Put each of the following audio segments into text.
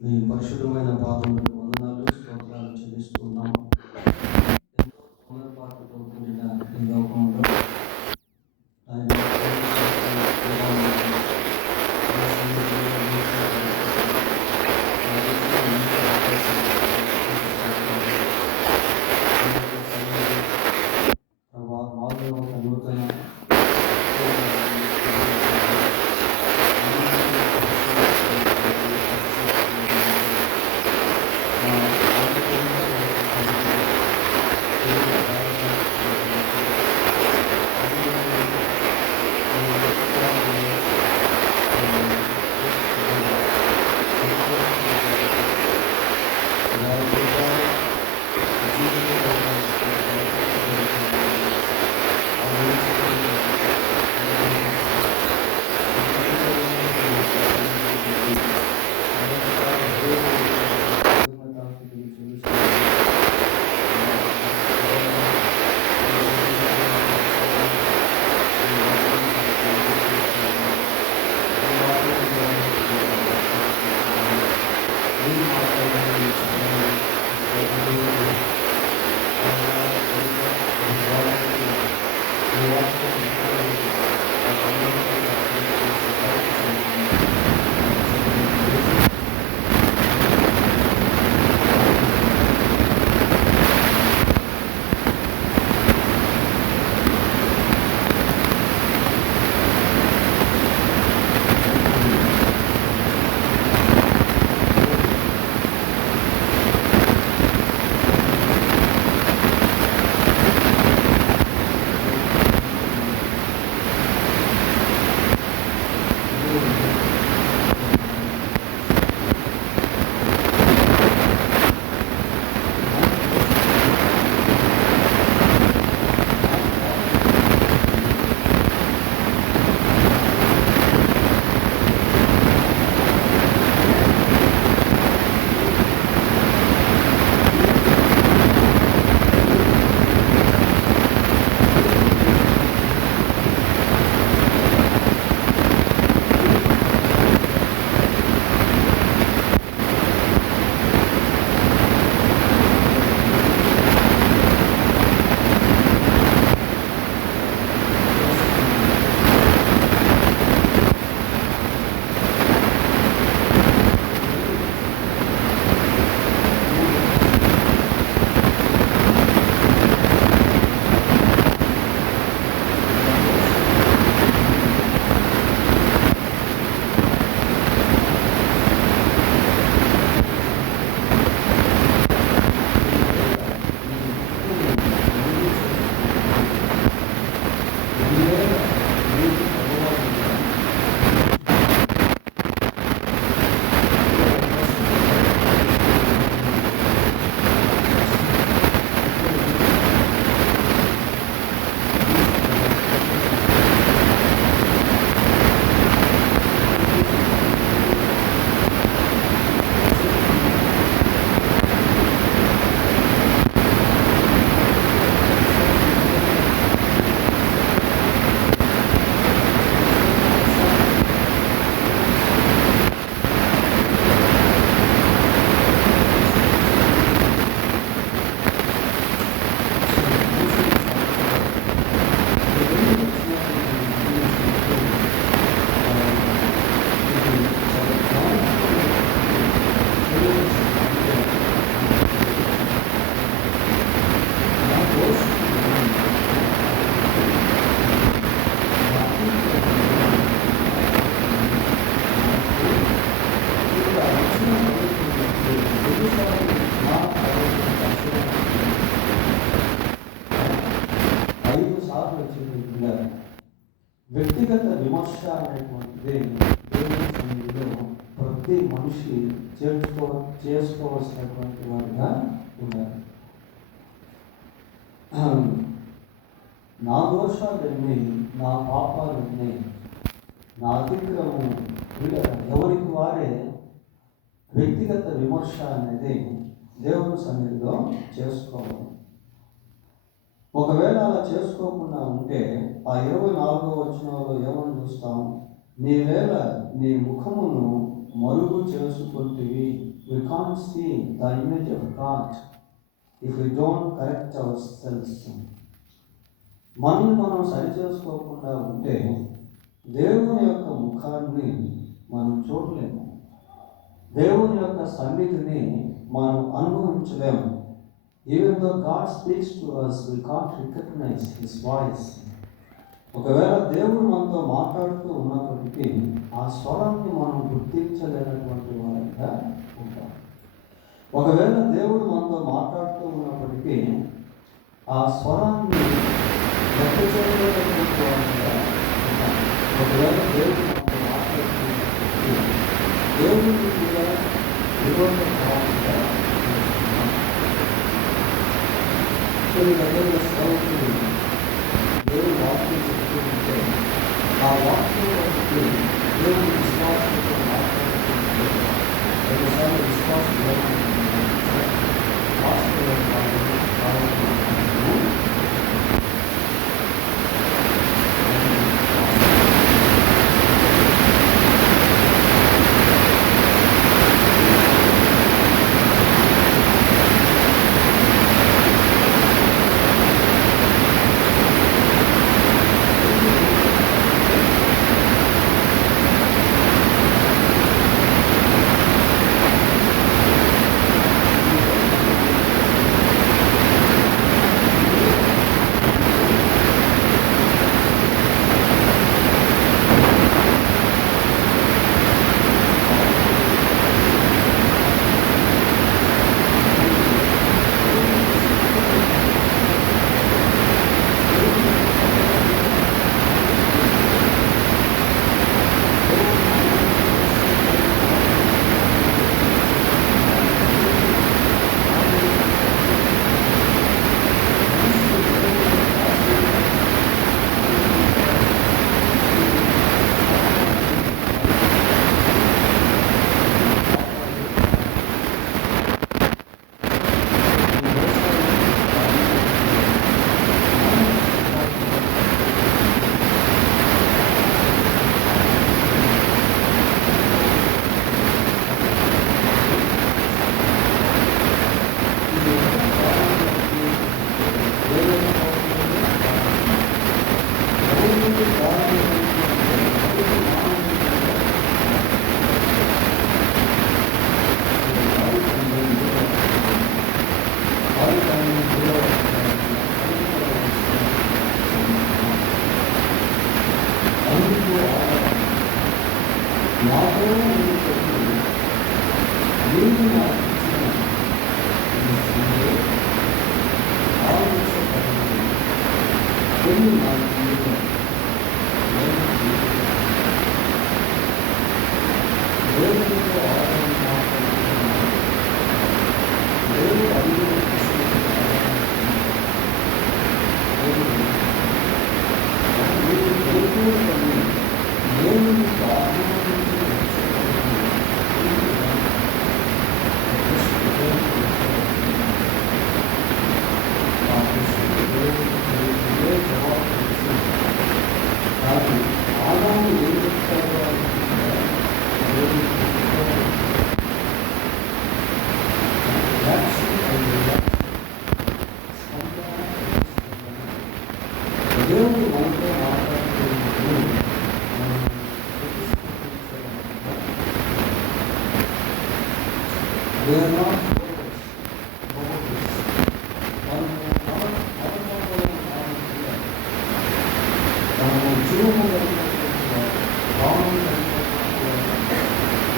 మీ పరిశుద్ధమైన పాదములకు వందనాలు స్తోత్రాలు చెల్లిస్తున్నాము. ఎంతో తొందరపాటుతో కూడిన ఈ లోకంలో ఆయన మాలో ఒక నూతన వ్యక్తిగత విమర్శ అనేటువంటిది దేవుని సన్నిధిలో ప్రతి మనిషి చేసుకోవాల్సినటువంటి వారుగా ఉన్నారు. నా దోషాలన్నీ, నా పాపాలన్నీ, నా అతిక్రమం, ఎవరికి వారే వ్యక్తిగత విమర్శ అనేది దేవుని సన్నిధిలో చేసుకోవాలి. ఒకవేళ అలా చేసుకోకుండా ఉంటే ఆ 24వ వచనంలో ఏమని చూస్తాం? నీవేళ నీ ముఖమును మరుగు చేసుకుంటువి. We can't see the image of God if we don't correct ourselves. మనం సరి చేసుకోకుండా ఉంటే దేవుని యొక్క ముఖాన్ని మనం చూడలేము, దేవుని యొక్క సన్నిధిని మనం అనుభవించలేము. Even though God speaks to us, we can't recognize his voice. ఒకవేళ దేవుడు మనతో మాట్లాడుతూ ఉన్నప్పటికీ ఆ స్వరాన్ని మనం గుర్తించలేనటువంటి వారిగా ఉంటాం. ఒకవేళ దేవుడు మనతో మాట్లాడుతూ ఉన్నప్పటికీ ఆ స్వరాన్ని లెక్క చేయలేనటువంటి వారిగా ఉంటాం. ఒకవేళ దేవుడు మనతో మాట్లాడుతున్నప్పటికీ దేవుడికి కూడా విరోధ భావంగా ఉంటాం. కొన్ని దగ్గర సేవకులు దేవుడు వాక్యం చెప్తూ ఉంటే ఆ వాక్యంలోకి దేవుడి విశ్వాసంతో మాట్లాడుతుంటే ఒకసారి విశ్వాసం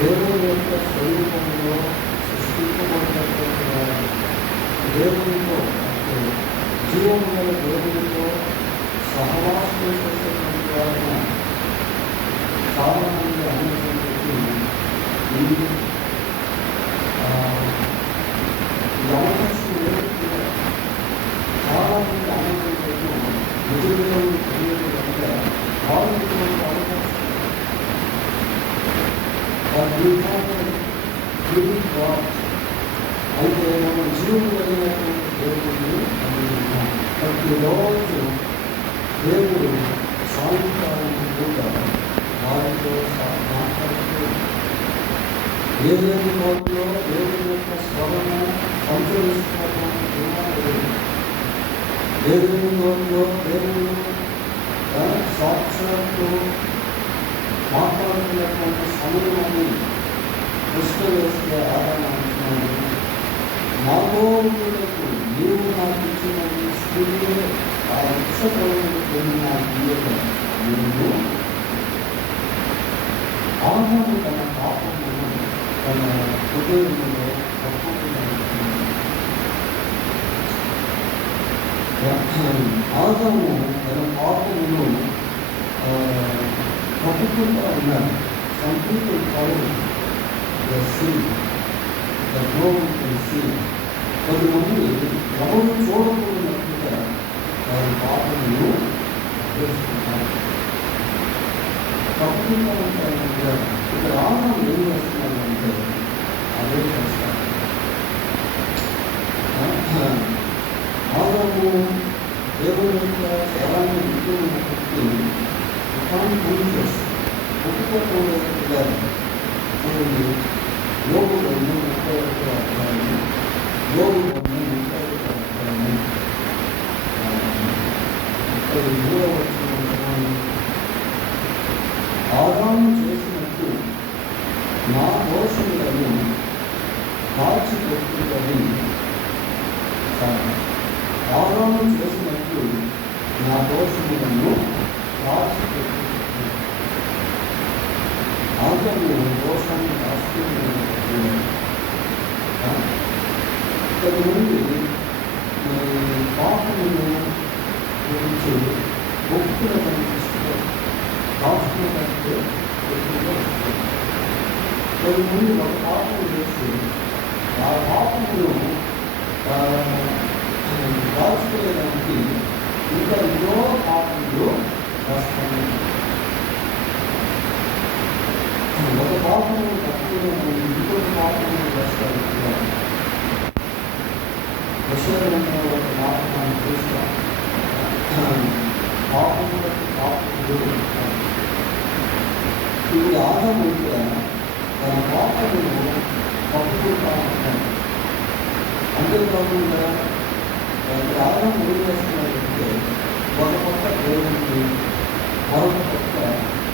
దేవుని యొక్క స్వరూపంలో సృష్టింపబడినటువంటి వారు దేవునితో జీవముల దేవునితో సహవాసం చేసేటువంటి వారిని చాలా మంది అనేటువంటి ఈ అవకాశం చాలా మంది అనేటువంటి నిజంగా అంటే భావించినటువంటి అవకాశం అయితే మనం జీవులు కలిగినటువంటి దేవుడిని అందుకున్నాం. ప్రతిరోజు దేవుడు సాయంకాలం కూడా వారితో మాట్లాడుతూ ఏదేని కోర్టులో దేవుని యొక్క స్వరము సంచరిస్తున్నటువంటి ఏదేని కోర్టులో దేవుడు సాక్షాత్తు మాట్లాడుతున్నటువంటి సమయాన్ని కృష్ణ వేస్తే ఆరాధించినాడు. నాతో నీవు నాకు ఇచ్చిన స్థితిలో ఆ వృక్షపరులకు నాకు నేను ఆహారం తన పాపమును తన హృదయంలో ఆదాము తన పాపమును కప్పుకుంటా ఉన్నాడు. సంపూర్ణ పౌరు కొంతమంది ఎవరు చూడకూడనట్టుగా వారి పాపమును వేసుకుంటారు. కప్పుకుంటా ఇక్కడ ఆదాము ఏం చేస్తున్నాడంటే అదే చేస్తారు. ఆదాము దేవుని యొక్క స్వరాన్ని వింటున్నప్పటికీ ముఖాన్ని పూజ చేస్తారు. ఒప్పుకోకుండా చూడండి, యోగు 2:31 అధ్యాయము, యోగు 2:31 33వ వచనం, ఆదాము చేసినట్టు నా దోషములను దాచిపెట్టుకొని ఆదాము చేసినట్టు నా దోషములను దాచిపెట్టుకొని ఆదాము దోషాన్ని దాచుకుంటున్నప్పుడు కొంతమంది పాపమును గురించి ఒప్పుకున్నదానికి ఇష్టపడి దాచుకున్నదానికి ఎక్కువగా ఇష్టపడి కొంతమంది ఒక పాపం చేసి ఆ పాపమును దాచుకునేదానికి ఇంకా ఎన్నో పాపములు రాస్తాను. ఒక పాపము తక్కువ ఇంకొక పాపము రాస్తారు. విషయంలో ఒక పాపం చూస్తాం. పాపములకు పాపములు ఇప్పుడు ఆదాము ఇక్కడ తన పాపమును తప్పుకుంటా ఉంటాడు. అంతేకాకుండా ఇక్కడ ఆదాము ఏం చేస్తున్నాడంటే ఒక పక్క దేవుడికి, మరొక పక్క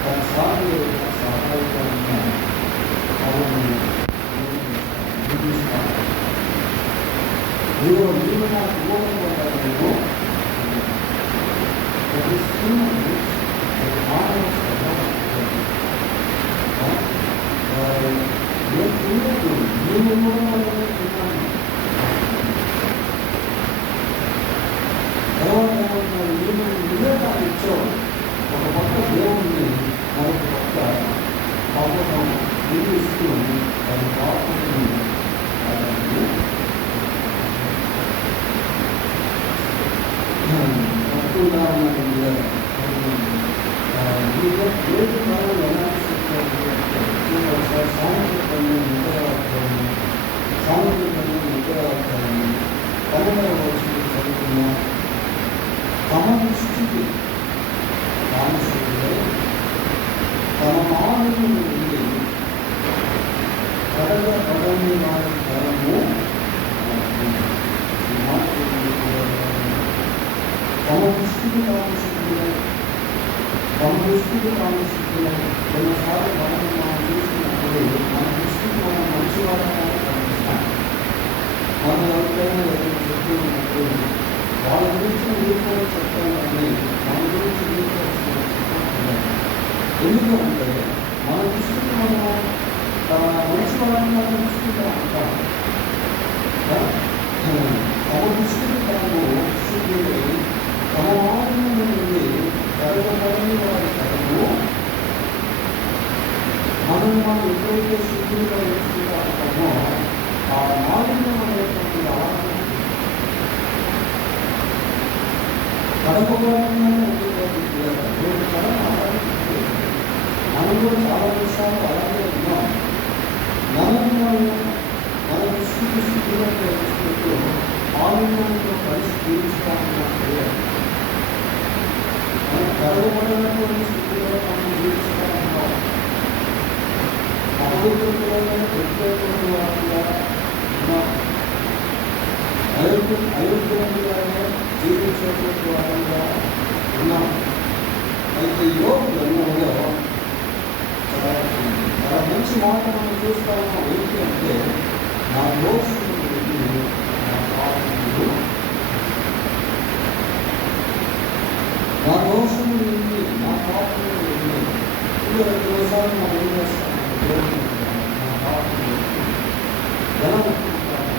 తన సాగు సహాయకంగా నీవు నాకు దూరం పడ్డాను. ప్రతి స్త్రీని మానవ నీవు మూడమని తిన్నాను. తర్వాత నీవు నిజాన్ని ఇచ్చావు. ఒక పక్క దేవుణ్ణి, మరొక పక్క పాపం నిర్మిస్తూ అది పాపని తక్కువగా ఉన్నది. ఏది మనం ఎలా ఒకసారి సాంస్కృతికంగా కన్నడ వచ్చి చదువుకున్న తమ దృష్టికి మానసికంగా తమ మానవుని నుండి పదవి వారి తరము తమ దృష్టికి మానసికంగా కొన్నిసార్లు మనం చూసినప్పుడు మన దృష్టికి మనం మంచివాళ్ళని కనిపిస్తాం. మనం ఎవరికైనా ఏదైనా చెప్తూ ఉన్నప్పుడు వాళ్ళ గురించి మీరు కూడా చెప్తాను కానీ మన గురించి మీరు కూడా చెప్తాను. ఎందుకంటే మన దృష్టికి మనం మంచివాళ్ళని చూసుకుంటూ ఉంటాం. తమ దృష్టికి తాము శుద్ధి తమ మానవుల నుండి జరగబడని వారి తరము మనం ఎప్పుడైతే శుద్ధిగా వేసుకుంటూ ఉంటామో ఆ మాలిన్యం అనేటువంటి ఆలోచన కడపబడాలని మనం కూడా చాలా విషయాలు అలాగే ఉన్నాం. మన దృష్టికి శుద్ధిగా వేసుకుంటూ మాలిన్యంతో కలిసి జీవిస్తామన్నప్పుడు మనం కడపబడినటువంటి స్థితిలో మనం జీవిస్తామన్నాం. అపవిత్రులైన ప్రత్యేకమైన వారుగా ఉన్నాం. అయోగ్యులుగా జీవించేటువంటి వారుగా ఉన్నాం. అయితే యోబు గ్రంథంలో చాలా మంచి మాట మనం చూస్తా ఉన్నాం. ఏంటి అంటే, నా దోషులు నా పాపములు, నా దోషములు ఏంటి, నా పాపములు ఏంటి. ఇప్పుడు 2 మనం ఏం చేస్తాం, నా పాపములు ఎలా ఒప్పుకుంటాము,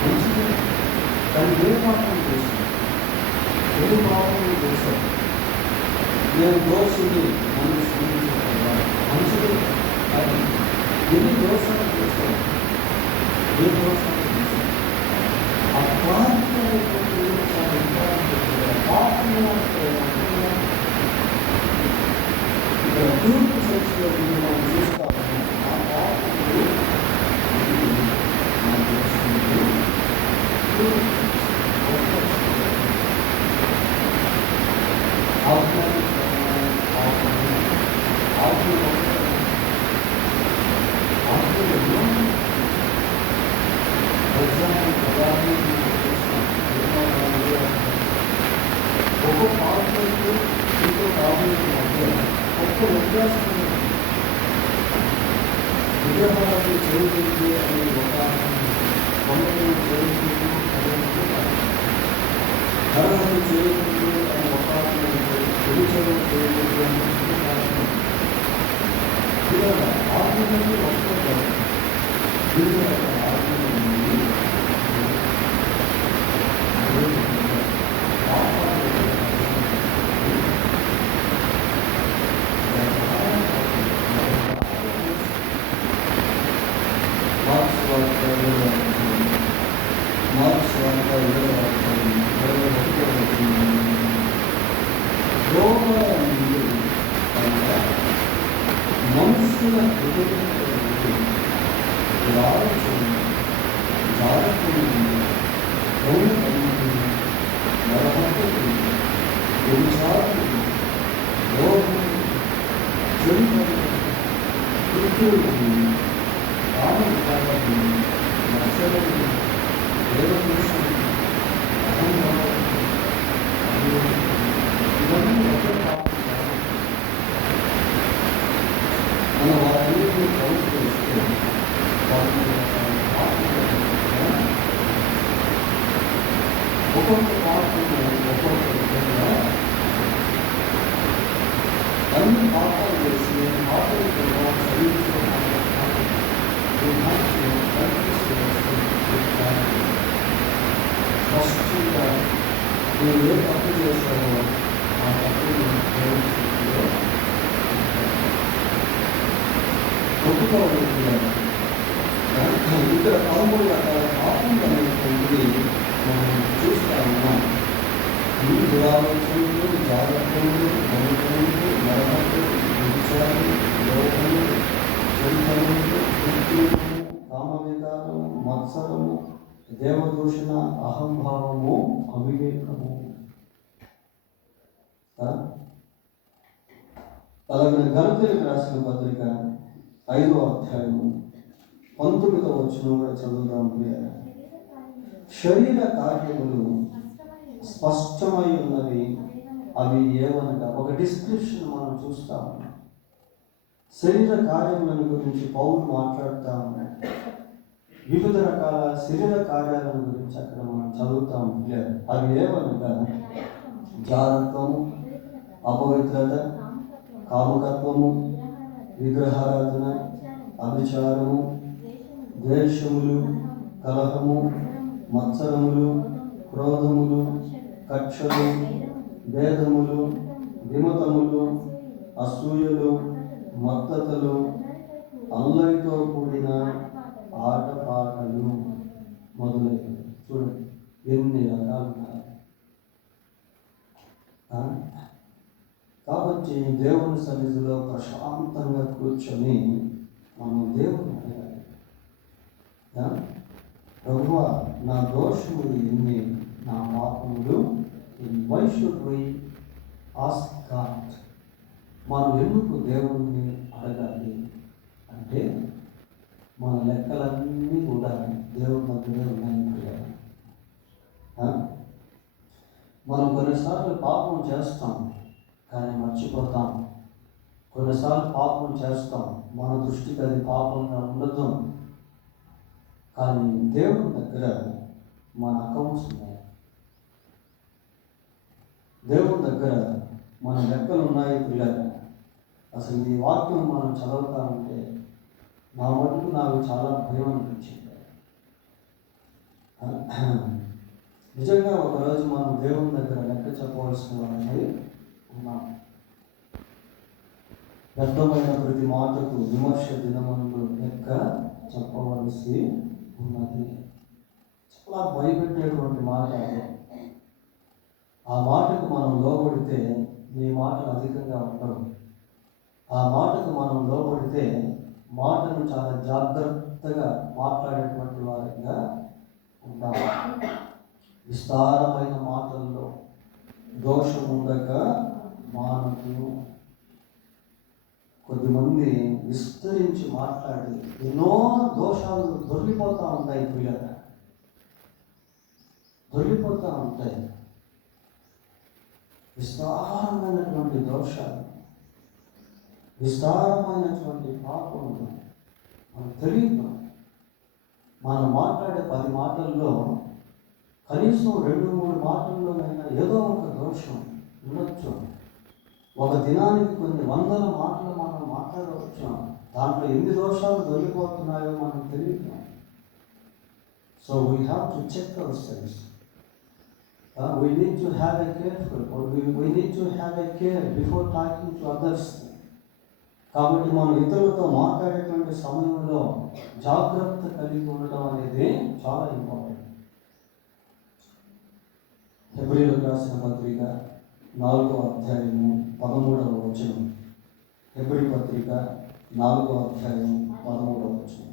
మంచిది. కానీ ఏ పాపం చేశాను, ఎన్ని పాపములు చేశాను, నేను దోషుని నన్ను క్షమించగలరా, మంచిది. అది ఎన్ని దోషాలు చేశాను, ఏ దోషాలు చేశాను, ఆ ప్రాంతానికి పాపం ఇక్కడ తూర్పు చర్చలో మనం చూస్తాము. ఆ పాపములు నా దోషములు ఒక్కో పాపములకు ఇంకో పాపములకు మధ్య ఒక్క వ్యత్యాసం విగ్రహాలకు చేరుతుంది అనే ఒక కొండలను చేరుతుంది అనే నరహత్య చేరుతుంది అనే ఒక వ్యభిచారం చేరుతుంది అనే ఇలా ఆత్మీయులు ఒక్కొక్క వివిధ ఆత్మీయులు మనుషుల ఒక్కొక్క పాపము ఒక్కొక్క విధంగా అన్ని పాపాలు చేసి ఆటవికంగా స్పష్టంగా నేను ఏ తప్పు చేశానో ఆ తప్పుని ఒప్పుకోవాలి. ఇక్కడ 13 రకాల పాపం అనేటువంటిది మనం చూస్తా ఉన్నాం. ఈ దురాలోచనలు, జాగ్రత్తలు, నమ్మకములు, నరహత్యలు, వ్యభిచారం, లోపములు, చరిత్రములు, కృత్యము, కామవికారము, మత్సరము, దేవదూషణ, అహంభావము, అవివేకము. అలాగే గలతీయులకు రాసిన పత్రిక 5వ అధ్యాయము 19వ వచనం కూడా చదువుదాం. శరీర కార్యములు స్పష్టమై ఉన్నవి, అవి ఏమనగా ఒక డిస్క్రిప్షన్ మనం చూస్తా ఉన్నాం. శరీర కార్యములను గురించి పౌలు మాట్లాడుతూ ఉన్నాడు. వివిధ రకాల శరీర కార్యాలను గురించి అక్కడ మనం చదువుతా ఉంటాం. అవి ఏమనగా జారత్వము, అపవిత్రత, కాముకత్వము, విగ్రహారాధన, అభిచారము, ద్వేషములు, కలహము, మత్సరములు, క్రోధములు, కక్షలు, భేదములు, విమతములు, అసూయలు, మత్తతలు, అల్లరితో కూడిన ఆటపాటలు మొదలైనవి. చూడండి ఎన్ని రకాలు ఉన్నాయి. కాబట్టి దేవుని సన్నిధిలో ప్రశాంతంగా కూర్చొని మనం దేవుని అడగాలి. ప్రభువా, నా దోషములు ఎన్ని, నా పాపములు ఎన్ని. Why should we ask God. మనం ఎందుకు దేవుణ్ణి అడగాలి అంటే మన లెక్కలన్నీ కూడా దేవుని దగ్గరే ఉన్నాయి. మనం కొన్నిసార్లు పాపం చేస్తాం కానీ మర్చిపోతాం. కొన్నిసార్లు పాపం చేస్తాం, మన దృష్టికి అది పాపంగా ఉండదు. కానీ దేవుని దగ్గర మన అకౌంట్స్ ఉన్నాయి. దేవుని దగ్గర మన లెక్కలు ఉన్నాయి పిల్లలు. అసలు ఈ వాక్యం మనం చదువుతా ఉంటే నా మటుకు నాకు చాలా భయం అనిపించింది. నిజంగా ఒకరోజు మనం దేవుని దగ్గర లెక్క చెప్పవలసిన వాళ్ళని ఉన్నాం. వ్యర్థమైన ప్రతి మాటకు విమర్శ దినమందు లెక్క చెప్పవలసి ఉన్నది. చాలా భయపెట్టేటువంటి మాట. ఆ మాటకు మనం లోబడితే నీ మాటలు అధికంగా ఉండవు. ఆ మాటకు మనం లోబడితే మాటను చాలా జాగ్రత్తగా మాట్లాడేటువంటి వారిగా ఉంటాం. విస్తారమైన మాటల్లో దోషం ఉండక మానవులు. కొద్దిమంది విస్తరించి మాట్లాడి ఎన్నో దోషాలు దొరికిపోతూ ఉంటాయి పిల్లలు, దొరికిపోతూ ఉంటాయి. విస్తారమైనటువంటి దోషాలు, విస్తారమైనటువంటి పాపములు మనకు తెలియదు. మనం మాట్లాడే 10 మాటల్లో కనీసం 2-3 మాటల్లోనైనా ఏదో ఒక దోషం ఉండొచ్చు. ఒక దినానికి కొన్ని 100 మాటలు మనం మాట్లాడవచ్చు. దాంట్లో ఎన్ని దోషాలు దొరికిపోతున్నాయో మనకు తెలియదు. So we have to check our selves. We need to have a careful, or we need to have a care before talking to others. కాబట్టి మనం ఇతరులతో మాట్లాడేటువంటి సమయంలో జాగ్రత్త కలిగి ఉండడం అనేది చాలా ఇంపార్టెంట్. హెబ్రీయులకు రాసిన పత్రిక 4వ అధ్యాయము 13వ వచనం. హెబ్రీ పత్రిక 4వ అధ్యాయం 13వ వచనం.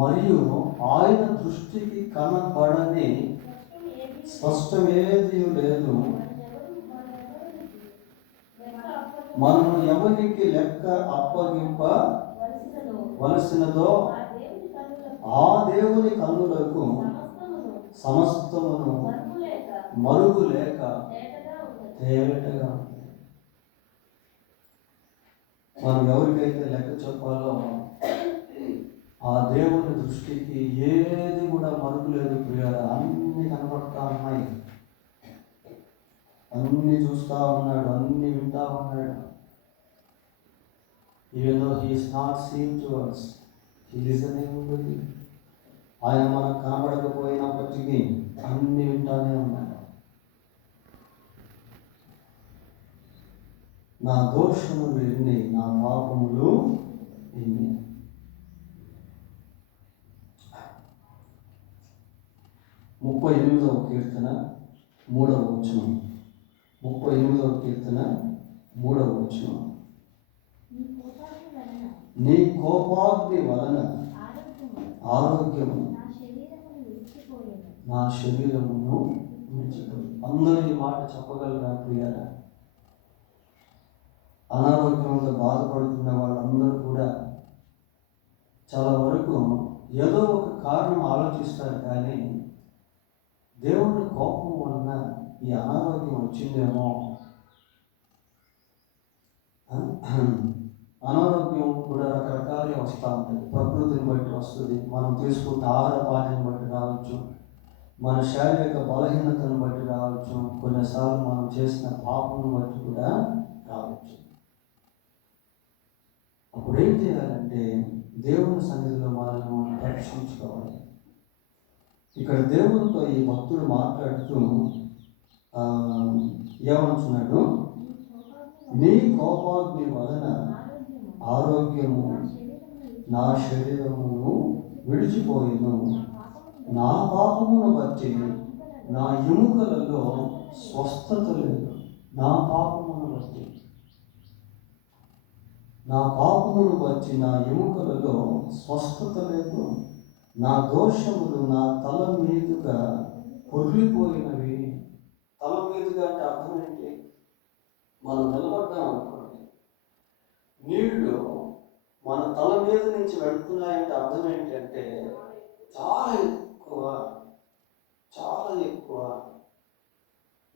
మరియు ఆయన దృష్టికి కనబడని స్పష్టం ఏది లేదు, మనము ఎవరికి లెక్క అప్పగింపవలసినదో ఆ దేవుని కన్నులకు సమస్తమును మరుగు లేక తేటగా ఉంది. మనం ఎవరికైతే లెక్క చెప్పాలో ఆ దేవుని దృష్టికి ఏది కూడా మరుగు లేదు ప్రియారా. అన్నీ కనబడతా ఉన్నాయి, అన్నీ చూస్తూ ఉన్నాడు, అన్నీ వింటా ఉన్నాడు. Even though he is not seen to us, he listening with you. ఆయన మనకు కనబడకపోయినప్పటికీ అన్ని వింటానే ఉన్నాడు. నా దోషములు ఎన్ని, నా పాపములు ఎన్ని. 38వ కీర్తన 3వ వచనం. 38వ కీర్తన 3వ వచనం. నీ కోపాగ్ని వలన ఆరోగ్యము నా శరీరమును విడిచిపోయింది. అందరూ ఈ మాట చెప్పగలరా ప్రియారా? అనారోగ్యంతో బాధపడుతున్న వాళ్ళందరూ కూడా చాలా వరకు ఏదో ఒక కారణం ఆలోచిస్తారు. కానీ దేవుని కోపం వలన ఈ అనారోగ్యం వచ్చిందేమో. అనారోగ్యం కూడా రకరకాలుగా వస్తూ ఉంటుంది. ప్రకృతిని బట్టి వస్తుంది, మనం తీసుకుంటే ఆహార పానీయాన్ని బట్టి రావచ్చు, మన శారీరక బలహీనతను బట్టి రావచ్చు, కొన్నిసార్లు మనం చేసిన పాపం బట్టి కూడా రావచ్చు. అప్పుడు ఏం చేయాలంటే దేవుని సన్నిధిలో మనల్ని మనం రక్షించుకోవాలి. ఇక్కడ దేవునితో ఈ భక్తుడు మాట్లాడుతూ ఏమంటున్నాడు? నీ కోపాగ్ని వలన ఆరోగ్యము నా శరీరమును విడిచిపోయిను, నా పాపమును బట్టి నా ఎముకలలో స్వస్థత లేదు. నా పాపమును బట్టి నా ఎముకలలో స్వస్థత లేదు. నా దోషములు నా తల మీదుగా పొర్లిపోయినవి. తల మీదుగా అంటే అర్థం ఏంటి? మనం నిలబడ్డాం అనుకోండి, నీళ్లు మన తల మీద నుంచి వెళ్తున్నాయంటే అర్థం ఏంటంటే చాలా ఎక్కువ, చాలా ఎక్కువ.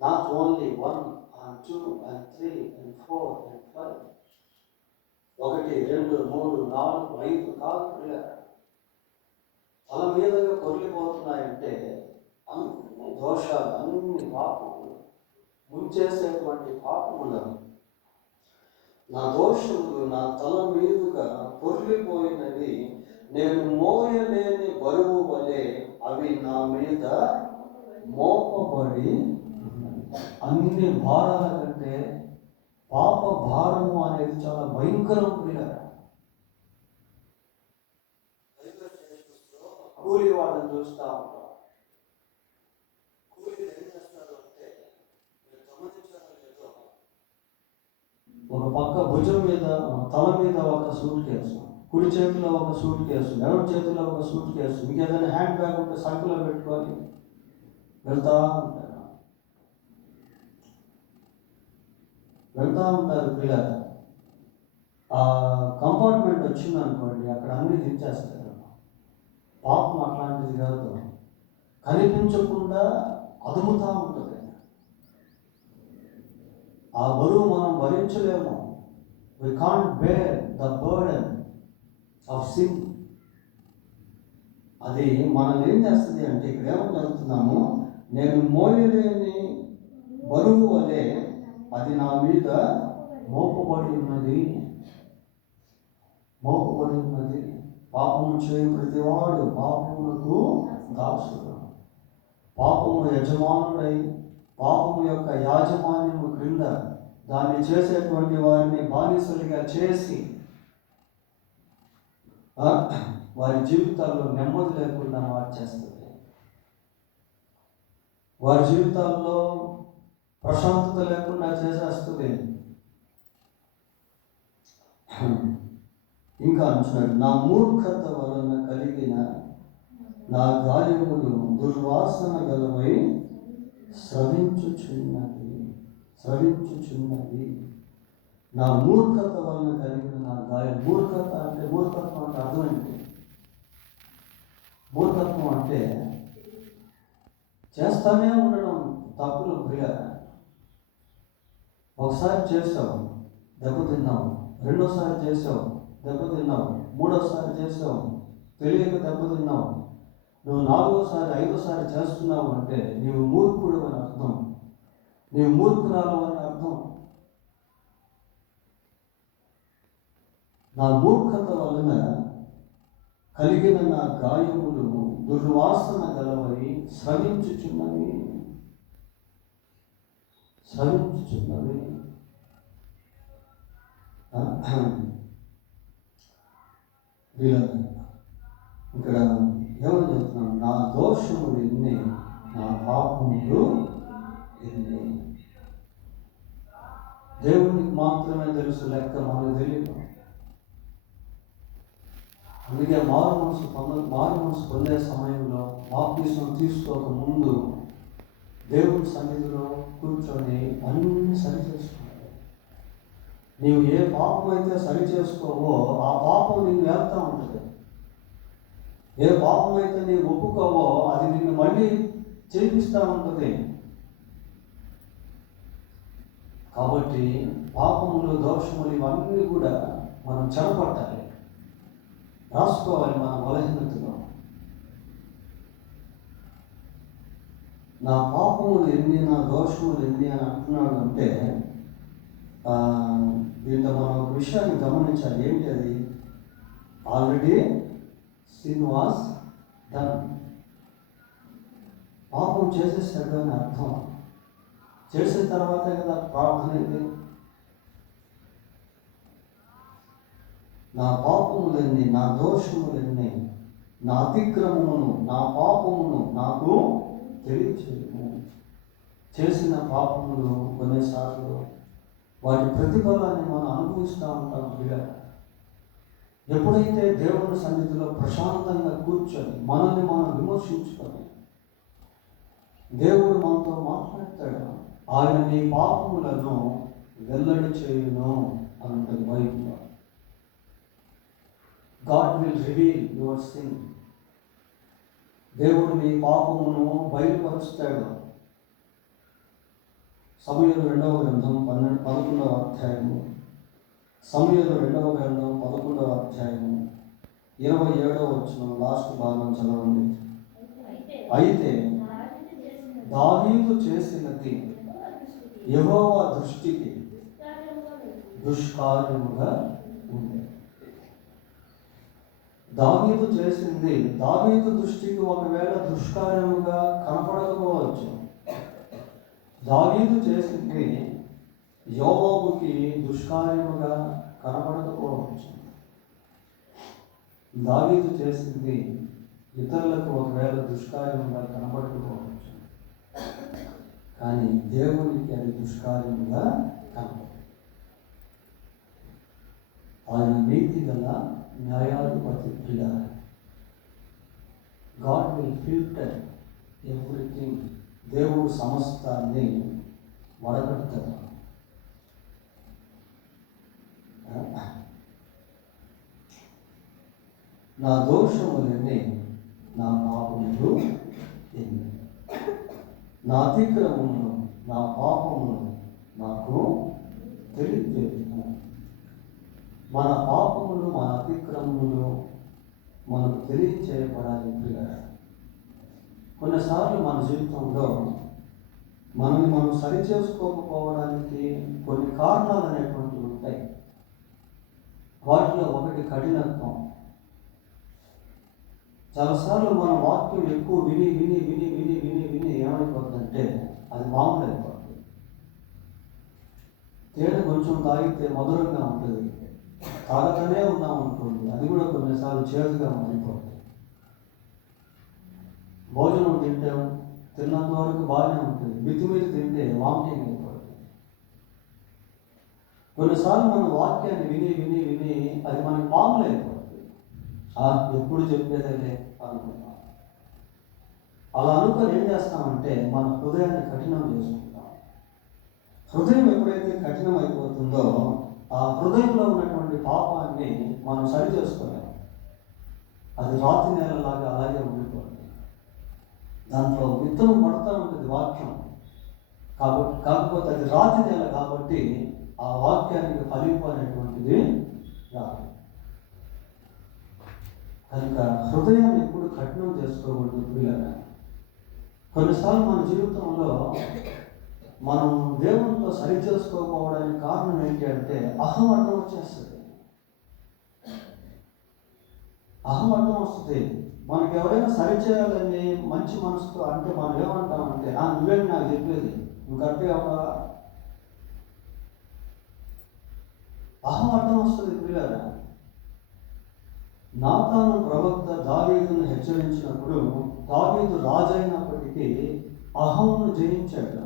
Not only 1 and 2 and 3 and 4 and 5, 1 2 3 4 5 కాదు. తల మీదుగా పొర్లిపోతున్నాయంటే అన్ని దోషాలు, అన్ని పాపములు, ముంచేసేటువంటి పాపములు, నా దోషములు నా తల మీదుగా పొర్లిపోయినవి, నేను మోయలేని బరువు వలె అవి నా మీద మోపబడి. అన్ని భారాల కంటే పాప భారము అనేది చాలా భయంకరం. కూలి వాళ్ళని చూస్తూ ఉంటాం. కూలి ఏం చేస్తారు అంటే, మీరు గమనించారో లేదో, ఒక పక్క భుజం మీద, తల మీద ఒక సూట్ కేసు, కుడి చేతిలో ఒక సూట్ కేసు, ఎడమ చేతిలో ఒక సూట్ కేసు, మీకు ఏదైనా హ్యాండ్ బ్యాగ్ ఉంటే సంఖ్యలో పెట్టుకొని వెళ్తా ఉంటారు పిల్లలు. ఆ కంపార్ట్మెంట్ వచ్చిందనుకోండి, అక్కడ అన్నీ దించేస్తారు. పాపం అట్లాంటిది కాదు, కనిపించకుండా అదుముతా ఉంటుంది. ఆ బరువు మనం భరించలేము. we can't bear the burden of sin. అది మనల్ని ఏం చేస్తుంది అంటే, ఇక్కడ ఏమని జరుగుతున్నాము, నేను మోయలేని బరువు వలె అది నా మీద మోపబడి ఉన్నది. పాపము చేయు ప్రతివాడు పాపములకు దాసుడు. పాపము యజమానుడై పాపము యొక్క యాజమాన్యము క్రింద దాన్ని చేసేటువంటి వారిని బానిసలుగా చేసి వారి జీవితాల్లో నెమ్మది లేకుండా మార్చేస్తుంది. వారి జీవితాల్లో ప్రశాంతత లేకుండా చేసేస్తుంది. ఇంకా అంటున్నాడు, నా మూర్ఖత వలన కలిగిన నా గాయములు దుర్వాసన గలవై స్రవించుచున్నది. నా మూర్ఖత వలన కలిగిన నా గాయం. మూర్ఖత్వం అంటే అర్థం ఏంటి? మూర్ఖత్వం అంటే చేస్తానే ఉండడం తప్పులు ప్రియ. ఒకసారి చేసావు, దెబ్బతిన్నావు. రెండోసారి చేసావు, దెబ్బతిన్నావు. మూడోసారి చేసావు, తెలియక దెబ్బతిన్నావు. నువ్వు 4వసారి 5వసారి చేస్తున్నావు అంటే నీవు మూర్ఖుడు అని అర్థం, నీవు మూర్ఖురాలు అని అర్థం. నా మూర్ఖత వలన కలిగిన నా గాయములు దుర్వాసన గలవై స్రవించుచున్నవి. ఇక్కడ ఏమని చెప్తున్నాను, నా దోషములు ఎన్ని, నా పాపములు ఎన్ని. దేవునికి మాత్రమే తెలుసు లెక్క, మనకు తెలియదు. అందుకే మారు మనసు పొందే సమయంలో, బాప్తిస్మం తీసుకోక ముందు దేవుని సన్నిధిలో కూర్చొని అన్నీ సరి చేసుకోవాలి. నీవు ఏ పాపం అయితే సరి చేసుకోవో ఆ పాపం నిన్ను వెళ్తూ ఉంటుంది. ఏ పాపం అయితే నీవు ఒప్పుకోవో అది నిన్ను మళ్ళీ చేపిస్తూ ఉంటుంది. కాబట్టి పాపములు, దోషములు ఇవన్నీ కూడా మనం చెరపట్టాలి, రాసుకోవాలి మన బలహీనతలో. నా పాపములు ఎన్ని, నా దోషములు ఎన్ని అని అంటున్నాడు అంటే, దీంట్లో మనం ఒక విషయాన్ని గమనించాలి. ఏంటి అది? Already sin was done. పాపం చేసేసాడు అని అర్థం. చేసిన తర్వాతే కదా ప్రార్థన అయింది. నా పాపములన్నీ, నా దోషములన్నీ, నా అతిక్రమమును, నా పాపమును నాకు తెలియచేయము. చేసిన పాపములు కొన్నిసార్లు వాటి ప్రతిఫలాన్ని మనం అనుభవిస్తూ ఉంటాం. ఎప్పుడైతే దేవుని సన్నిధిలో ప్రశాంతంగా కూర్చొని మనల్ని మనం విమర్శించుకొని, దేవుడు మనతో మాట్లాడతాడు. ఆయన నీ పాపములను వెల్లడి చేయును అని ఉంటుంది బైబిల్లో. God will reveal your sin. దేవుడు నీ పాపమును బయలుపరుస్తాడు. సమూయేలు 2వ గ్రంథం 11వ అధ్యాయము, సమూయేలు 2వ గ్రంథం 11వ అధ్యాయము 27వ వచనం లాస్ట్ భాగం చదవండి. అయితే దావీదు చేసినది యెహోవా దృష్టికి దుష్కార్యముగా ఉంది. దావీదు చేసింది దావీదు దృష్టికి ఒకవేళ దుష్కార్యముగా కనపడకపోవచ్చు. దావీదు చేసింది యోబుకి దుష్కార్యముగా కనపడకపోవచ్చు. దావీదు చేసింది ఇతరులకు ఒకవేళ దుష్కార్యముగా కనపడకపోవచ్చు, కానీ దేవునికి అది దుష్కార్యముగా కనపడదు. ఆయన నీతి గల న్యాయాధిపతి ప్రియ. God will filter everything. దేవుడు సమస్తాన్ని వడగడతాడు. నా దోషములన్నీ నా పాపములు ఎన్ని, నా అతిక్రమమును నా పాపమును నాకు తెలియజేయుము. మన పాపములు మన అతిక్రమములు మనకు తెలియచేయబడాలి ప్రియులారా. కొన్నిసార్లు మన జీవితంలో మనల్ని మనం సరిచేసుకోకపోవడానికి కొన్ని కారణాలు అనేటువంటివి ఉంటాయి. వాటిలో ఒకటి కఠినత్వం. చాలాసార్లు మన వాక్యం ఎక్కువ విని విని విని విని విని విని ఏమైపోతుందంటే అది మామూలు అయిపోతుంది. తేనె కొంచెం తాగితే మధురంగా ఉంటుంది, తాగతనే ఉన్నాం అనుకోండి, అది కూడా కొన్నిసార్లు చేదుగా మారిపోతుంది. భోజనం తిన్నంత వరకు బాగానే ఉంటుంది, మితిమీరి తింటే వామిటింగ్ అయిపోతుంది. కొన్నిసార్లు మన వాక్యాన్ని విని విని విని అది మనకి మామూలు అయిపోతుంది. ఎప్పుడు చెప్పేదే అనుకుంటాం. అలా అనుకొని ఏం చేస్తామంటే మన హృదయాన్ని కఠినం చేసుకుంటాం. హృదయం ఎప్పుడైతే కఠినం అయిపోతుందో ఆ హృదయంలో ఉన్నటువంటి పాపాన్ని మనం సరి చేసుకోలేము. అది రాతి నేలలాగా అలాగే ఉండిపోతుంది. దాంట్లో విత్తనం పడుతూ ఉంటుంది వాక్యం కాబట్టి, కాకపోతే అది రాతి నేల కాబట్టి ఆ వాక్యానికి ఫలింపు అనేటువంటిది రాదు. కనుక హృదయాన్ని ఎప్పుడు కఠినం చేసుకోకూడదు ప్రియులారా. కొన్నిసార్లు మన జీవితంలో మనం దేవునితో సరి చేసుకోకపోవడానికి కారణం ఏంటి అంటే అహం అడ్డం వచ్చేస్తుంది. అహం అడ్డం వస్తుంది. మనకి ఎవరైనా సరి చేయాలని మంచి మనసుతో అంటే మనం ఏమంటామంటే నువ్వేంటి నాకు చెప్పేది, నువ్వు కరెక్ట్గా ఉన్నావా? అహం అడ్డం వస్తుంది ప్రియులారా. నాతాను ప్రవక్త దావీదును హెచ్చరించినప్పుడు దావీదు రాజైనప్పటికీ అహంను జయించాడు.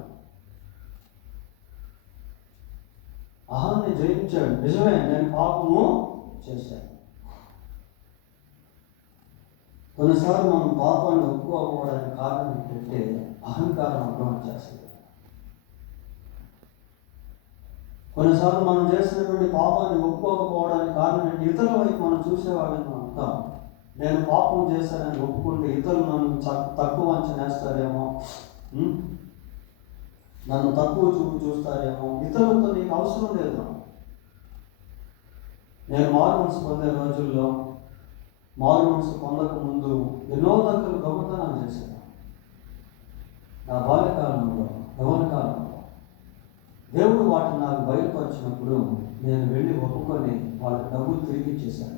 అహాన్ని జయించాడు. నిజమే, నేను పాపము చేశాను. కొన్నిసార్లు మనం పాపాన్ని ఒప్పుకోకపోవడానికి కారణం ఏంటంటే అహంకారం అడ్డం వచ్చేస్తుంది. కొన్నిసార్లు మనం చేసినటువంటి పాపాన్ని ఒప్పుకోకపోవడానికి కారణం ఏంటి? ఇతరుల వైపు మనం చూసేవాళ్ళని ఉంటాం. నేను పాపం చేశానని ఒప్పుకుంటే ఇతరులు నన్ను తక్కువ అంచనా వేస్తారేమో, నన్ను తక్కువ చూస్తారేమో, ఇతరులతో నీకు అవసరం లేదు. నేను మారుమనసు పొందే రోజుల్లో మారుమనసు పొందక ముందు ఎన్నో దగ్గర దొంగతనాలు చేశాను. నా బాల్యకాలంలో యవ్వన కాలంలో దేవుడు వాటిని నాకు బయలుపరిచినప్పుడు నేను వెళ్ళి ఒప్పుకొని వాళ్ళకి డబ్బులు తిరిగి ఇచ్చేశాను.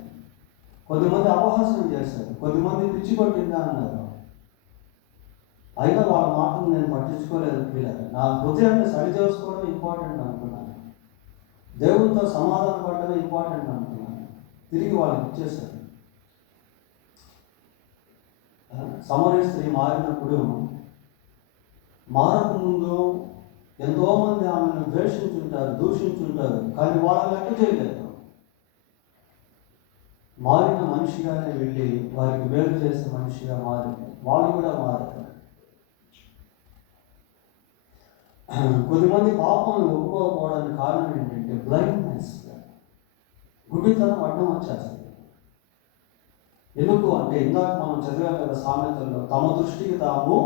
కొద్దిమంది అపహాస్యం చేశారు, కొద్దిమంది పిచ్చి పట్టిందా అన్నారు. అయినా వాళ్ళ మాటలు నేను పట్టించుకోలేదు పిల్లలు. నా హృదయాన్ని సరి చేసుకోవడం ఇంపార్టెంట్ అనుకున్నాను. దేవునితో సమాధాన పడడమే ఇంపార్టెంట్ అనుకున్నాను. తిరిగి వాళ్ళకి ఇచ్చేశాను. సమరయ స్త్రీ మారినప్పుడు మారకు ముందు ఎంతోమంది ఆమెను ద్వేషించుంటారు, దూషించుంటారు, కానీ వాళ్ళని లెక్క చేయలేదు. మారిన మనిషిగానే వెళ్ళి వారికి మేలు చేసే మనిషిగా మారింది. వాళ్ళు కూడా మారారు. కొద్దిమంది పాపాలను ఒప్పుకోకపోవడానికి కారణం ఏంటంటే బ్లైండ్నెస్, గుడ్డితనం అడ్డం వచ్చేస్తుంది. ఎందుకు అంటే ఇందాక మనం చదివాం కదా సామెతల్లో, తమ దృష్టికి తాము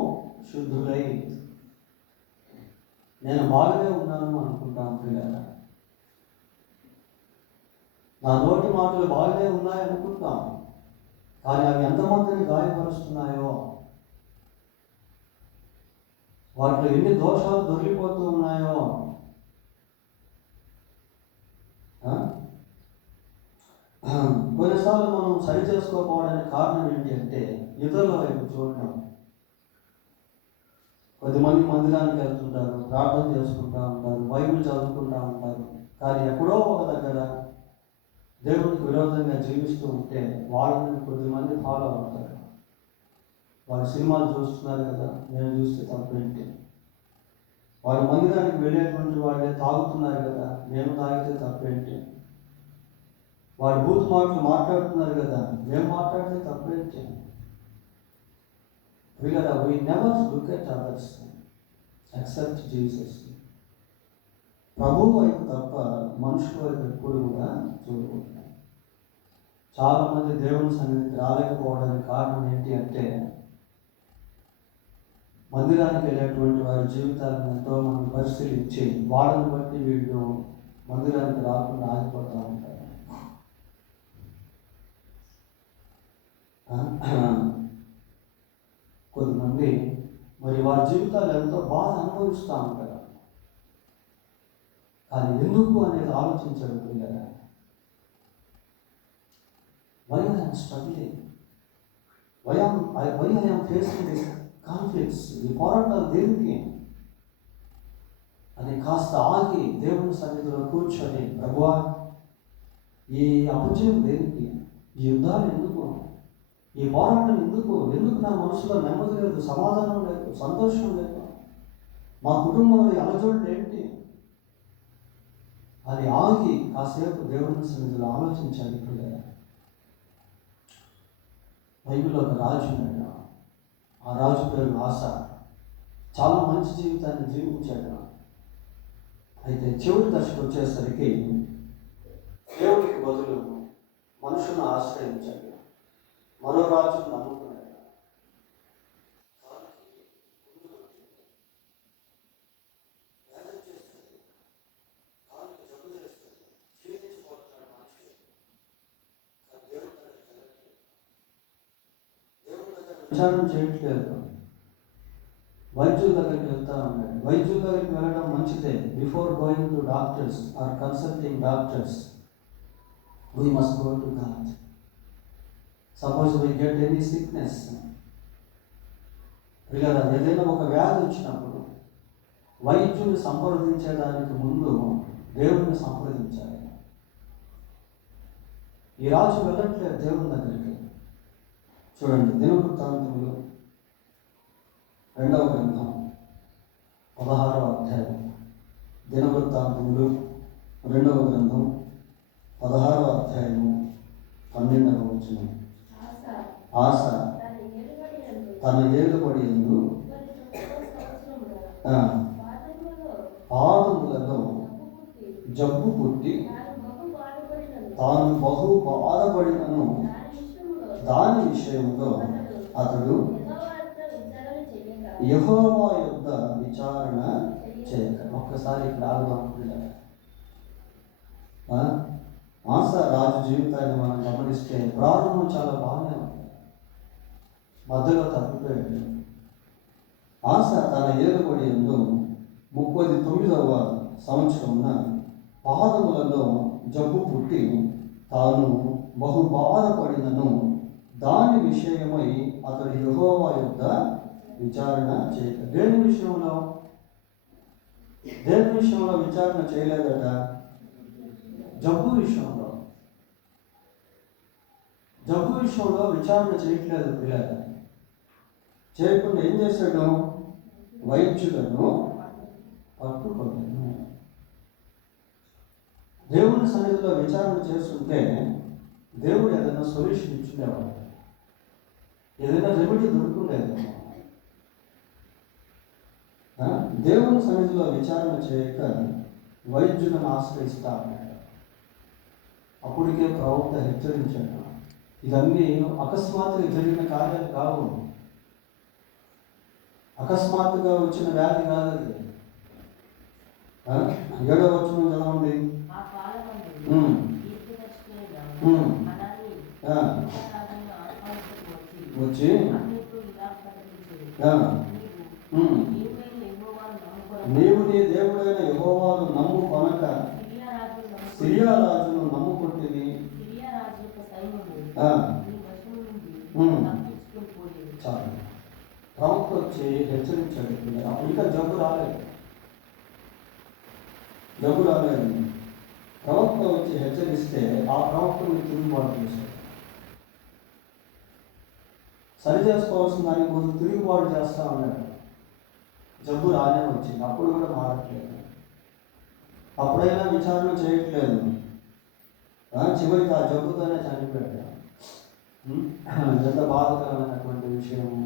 శుద్ధులై. నేను బాగానే ఉన్నాను అనుకుంటాను పిల్లల, నా నోటి మాటలు బాగానే ఉన్నాయనుకుంటాం, కానీ అవి ఎంతమందిని గాయపరుస్తున్నాయో, వాటిలో ఎన్ని దోషాలు దొరికిపోతూ ఉన్నాయో. కొన్నిసార్లు మనం సరి చేసుకోకపోవడానికి కారణం ఏంటి అంటే ఇతరుల వైపు చూడటం. కొద్దిమంది మందిరానికి వెళ్తుంటారు, ప్రార్థన చేసుకుంటూ ఉంటారు, బైబిల్ చదువుకుంటూ ఉంటారు, కానీ ఎక్కడో ఒక దగ్గర దేవునికి విరోధంగా జీవిస్తూ ఉంటే వాళ్ళని కొద్దిమంది ఫాలో అవుతారు. వాళ్ళు సినిమాలు చూస్తున్నారు కదా, నేను చూస్తే తప్పేంటి? వాళ్ళు మందిరానికి వెళ్ళేటువంటి వాళ్ళే తాగుతున్నారు కదా, నేను తాగితే తప్పేంటి? వాడు బూత్ మాటలు మాట్లాడుతున్నారు కదా, మేము మాట్లాడితే తప్పేంటి? వీళ్ళ we never look at others except Jesus. ప్రభువు వైపు తప్ప మనుషుల వైపు ఎప్పుడు కూడా చూడకూడదు. చాలామంది దేవుని సన్నిధికి రాలేకపోవడానికి కారణం ఏంటి అంటే మందిరానికి వెళ్ళేటువంటి వారి జీవితాలను ఎంతో మనం పరిశీలించి వాళ్ళని బట్టి వీళ్ళు మందిరానికి రాకుండా ఆగిపోతూ ఉంటారు. కొంతమంది మరి వారి జీవితాలు ఎంతో బాధ అనుభవిస్తూ ఉంటారు, కానీ ఎందుకు అనేది ఆలోచించడం పిల్లల. Why I'm struggling, why I'm facing this conflicts, ఈ పోరాటాలు దేనికి అని కాస్త ఆగి దేవుని సన్నిధిలో కూర్చొని, ప్రభువా ఈ అపజయం దేనికి, ఈ యుద్ధాలు ఎందుకు, ఈ పోరాటం ఎందుకు నా మనసులో నెమ్మది లేదు, సమాధానం లేదు, సంతోషం లేదు, మా కుటుంబంలో అలజడులు ఏంటి అని ఆగి కాసేపు దేవుని సన్నిధిలో ఆలోచించాలి పిల్లలు. బైబిల్లో ఒక రాజు ఉన్నాడు, ఆ రాజు పేరు ఆస. చాలా మంచి జీవితాన్ని జీవించాడు. అయితే చివరి దశకు వచ్చేసరికి దేవుడికి బదులు మనుషులను ఆశ్రయించాడు, మరో రాజును నమ్ముకున్నాడు. విచారణ చేయట్లేదు, వైద్యుల దగ్గరికి వెళ్తా ఉన్నాడు. వైద్యుల దగ్గరికి వెళ్ళడం మంచిదే. Before going to doctors or consulting doctors we must go to God. Suppose we get any sickness, లేదా ఏదైనా ఒక వ్యాధి వచ్చినప్పుడు వైద్యుని సంప్రదించడానికి ముందు దేవుడిని సంప్రదించాలి. ఈ రాజు వెళ్ళట్లేదు దేవుని దగ్గరికి. చూడండి, దినవృత్తాంతములు 2వ గ్రంథం 16వ అధ్యాయం. దినవృత్తాంతములు 2వ గ్రంథం 16వ అధ్యాయము 12వ వచనం. ఆస తన ఏలుబడి యందు పాదములలో జబ్బు పుట్టి తాను బహు బాధపడినను దాని విషయంలో అతడు యెహోవా యొద్ద విచారణ చేయక. ఒక్కసారి ఇక్కడ ఆగుదాం. ఆస రాజు జీవితాన్ని మనం గమనిస్తే ప్రారంభం చాలా బాగానే ఉంది, మధ్యలో తప్పిపోయాడు. ఆస తన ఏలుబడి యందు 39వ సంవత్సరమున పాదములలో జబ్బు పుట్టి తాను బహు బాధపడినను దాని విషయమై అతడు యెహోవా యొద్ద విచారణ చేయక. దేని విషయంలో విచారణ చేయలేదట? జబ్బు విషయంలో విచారణ చేయట్లేదు పిల్లలు. చేయకుండా ఏం చేశాడు? వైద్యులను పట్టుకోలేదు. దేవుని సన్నిధిలో విచారణ చేస్తుంటే దేవుడు ఏదైనా సొల్యూషన్ ఇచ్చుండేవాడు, ఏదైనా రెమెడీ దొరుకుతుండేది. దేవుని సన్నిధిలో విచారణ చేయక వైద్యులను ఆశ్రయిస్తా అన్నాడు. అప్పటికే ప్రవక్త హెచ్చరించాడు, ఇవన్నీ అకస్మాత్తుగా జరిగిన కార్యాలు కావు, అకస్మాత్తుగా వచ్చిన వ్యాధి కాదు అది. 7వ వచనం చదవండి. వచ్చి నీవు నీ దేవుడైన యెహోవాను నమ్ము కొనక సిరియా రాజును నమ్ముకుంటుంది. చాలు, ప్రవక్త వచ్చి హెచ్చరించాడు. ఇంకా జబ్బు రాలేదు. ప్రవక్త వచ్చి హెచ్చరిస్తే ఆ ప్రవక్తను తిరుగుబాటు చేశాడు. సరి చేసుకోవాల్సిన దాని కోసం తిరుగుబాటు చేస్తా ఉన్నాడు. జబ్బు రానే వచ్చింది, అప్పుడు కూడా మారట్లేదు. అప్పుడైనా విచారణ చేయట్లేదు. చివరికి ఆ జబ్బుతోనే చనిపోయాడు. ఎంత బాధకరమైనటువంటి విషయము.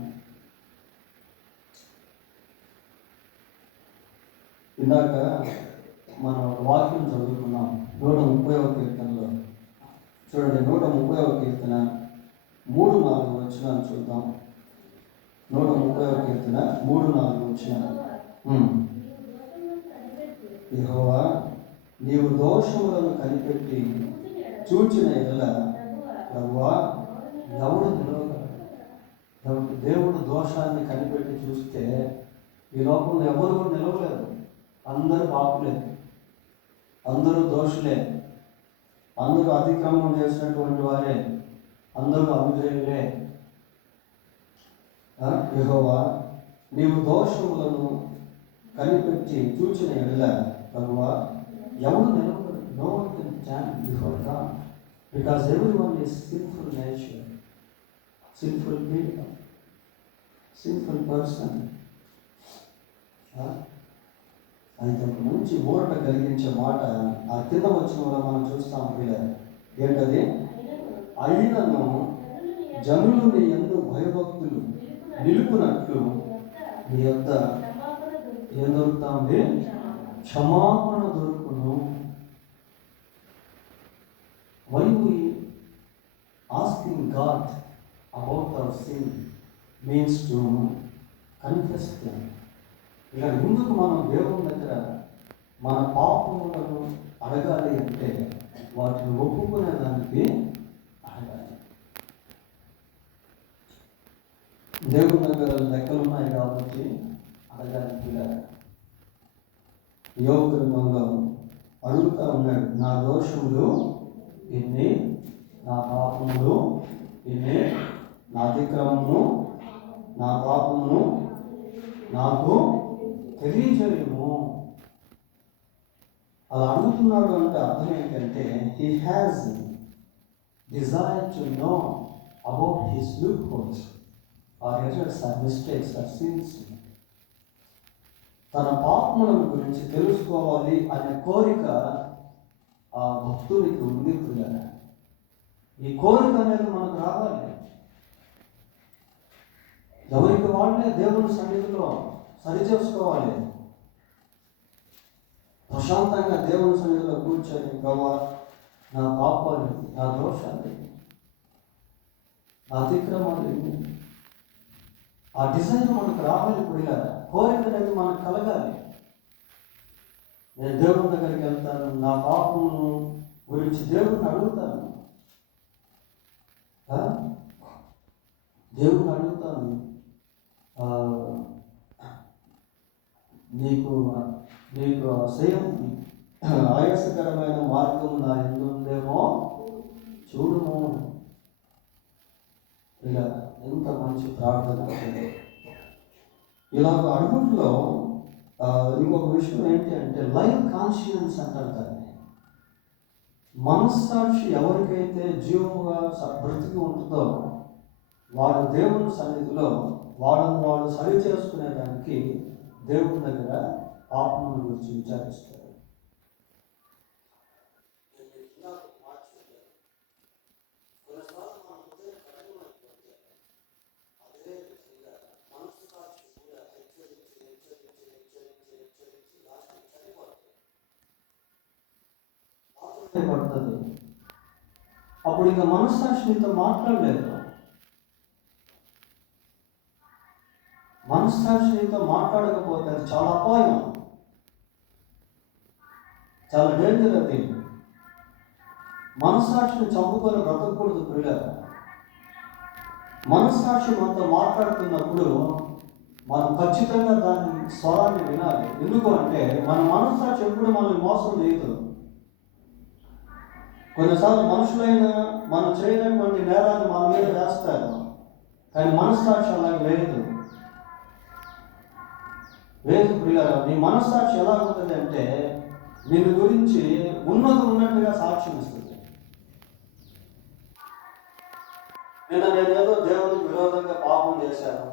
ఇందాక మనం ఒక వాక్యం చదువుకున్నాం 130వ కీర్తనలో. చూడండి, 130వ కీర్తన 3-4 వచనాలు చూద్దాం. 130వ కీర్తన 3-4 వచనాలు. యెహోవా, నీవు దోషములను కనిపెట్టి చూచిన ఎడల ప్రభువా ఎవడు నిలవగలడు? దేవుడు దోషాన్ని కనిపెట్టి చూస్తే ఈ లోకంలో ఎవరు కూడా నిలవలేదు. అందరూ పాపులే, అందరూ దోషులే, అందరూ అతిక్రమం చేసినటువంటి వారే, అందరూ అవిధేయులే. యెహోవా, నీవు దోషములను కనిపెట్టి చూచిన ఎడల ప్రభువా ఎవడు నిలవగలడు? No one can stand before God, because everyone is sinful nature, sinful people, sinful person. అయితే ఒక మంచి ఊరట కలిగించే మాట ఆ కింద వచ్చిన వల్ల మనం చూస్తాం పిల్లలు. ఏంటది? అయినను జనులు నీ యందు భయభక్తులు నిలుపునట్లు నీ యొద్ద ఏం దొరుకుతుంది? క్షమాపణ దొరుకును. Why we asking God about our sin means to confess them. ఇలా ముందుకు మనం దేవుని దగ్గర మన పాపములను అడగాలి అంటే వాటిని ఒప్పుకునే దానికి అడగాలి. దేవుని దగ్గర లెక్కలు ఉన్నాయి కాబట్టి అడగాలి. యోబు గ్రంథంలో అడుగుతా ఉన్నాడు, నా దోషములు ఎన్ని, నా పాపములు ఎన్ని, నా అతిక్రమము నా పాపమును నాకు తెలియజేయము. అలా అడుగుతున్నాడు అంటే అర్థం ఏంటంటే he has desire to know about his loopholes or errors or mistakes or sins. తన పాపముల గురించి తెలుసుకోవాలి అనే కోరిక ఆ భక్తునికి ఉంది. ఈ కోరిక అనేది మనకు రావాలి. ఎవరికి వాళ్ళే దేవుని సన్నిధిలో సరి చేసుకోవాలి. ప్రశాంతంగా దేవుని సన్నిధిలో కూర్చొని, ప్రభువా నా పాపాలు, నా దోషాలు, నా అతిక్రమాలు, ఆ డిజైన్ మనకు రావాలి. ఇప్పుడు ఇలా కోరిక అనేది మనకు కలగాలి. నేను దేవుని దగ్గరికి వెళ్తాను, నా పాపము గురించి దేవుడిని అడుగుతాను, దేవుడిని అడుగుతాను, నీకు ఆయాసకరమైన మార్గం నా యందు ఉందేమో చూడుము. ఇలా ఎంత మంచి ప్రార్థన. ఇలాగ అడుగుట్లో ఇంకొక విషయం ఏంటి అంటే లైవ్ కాన్షియన్స్ అంటారు దాన్ని. మనస్సాక్షి ఎవరికైతే జీవముగా బ్రతికి ఉంటుందో వాడు దేవుని సన్నిధిలో వాడను వాడు సరి చేసుకునేదానికి దేవుని దగ్గర పాపముల గురించి విచారిస్తాడు. పడుతుంది. అప్పుడు ఇంకా మనస్సాక్షి నీతో మాట్లాడలేదు. మనస్సాక్షి నీతో మాట్లాడకపోతే అది చాలా అపాయం, చాలా డేంజర్. అది మనస్సాక్షిని చంపుకొని బ్రతకూడదు పిల్లలు. మనస్సాక్షి మనతో మాట్లాడుతున్నప్పుడు మనం ఖచ్చితంగా దాని స్వరాన్ని వినాలి. ఎందుకు అంటే మన మనస్సాక్షి ఎప్పుడు మనల్ని మోసం చేయదు. కొన్నిసార్లు మనుషులైనా మనం చేయనటువంటి నేరాన్ని మన మీద వేస్తారు, కానీ మనస్సాక్షి అలాగే లేదు. లేదు ప్రియులారా, నీ మనస్సాక్షి ఎలా ఉంటుంది అంటే నిన్ను గురించి ఉన్నట్టుగా సాక్ష్యం ఇస్తుంది. నేనేదో దేవునికి విరోధంగా పాపం చేశాను,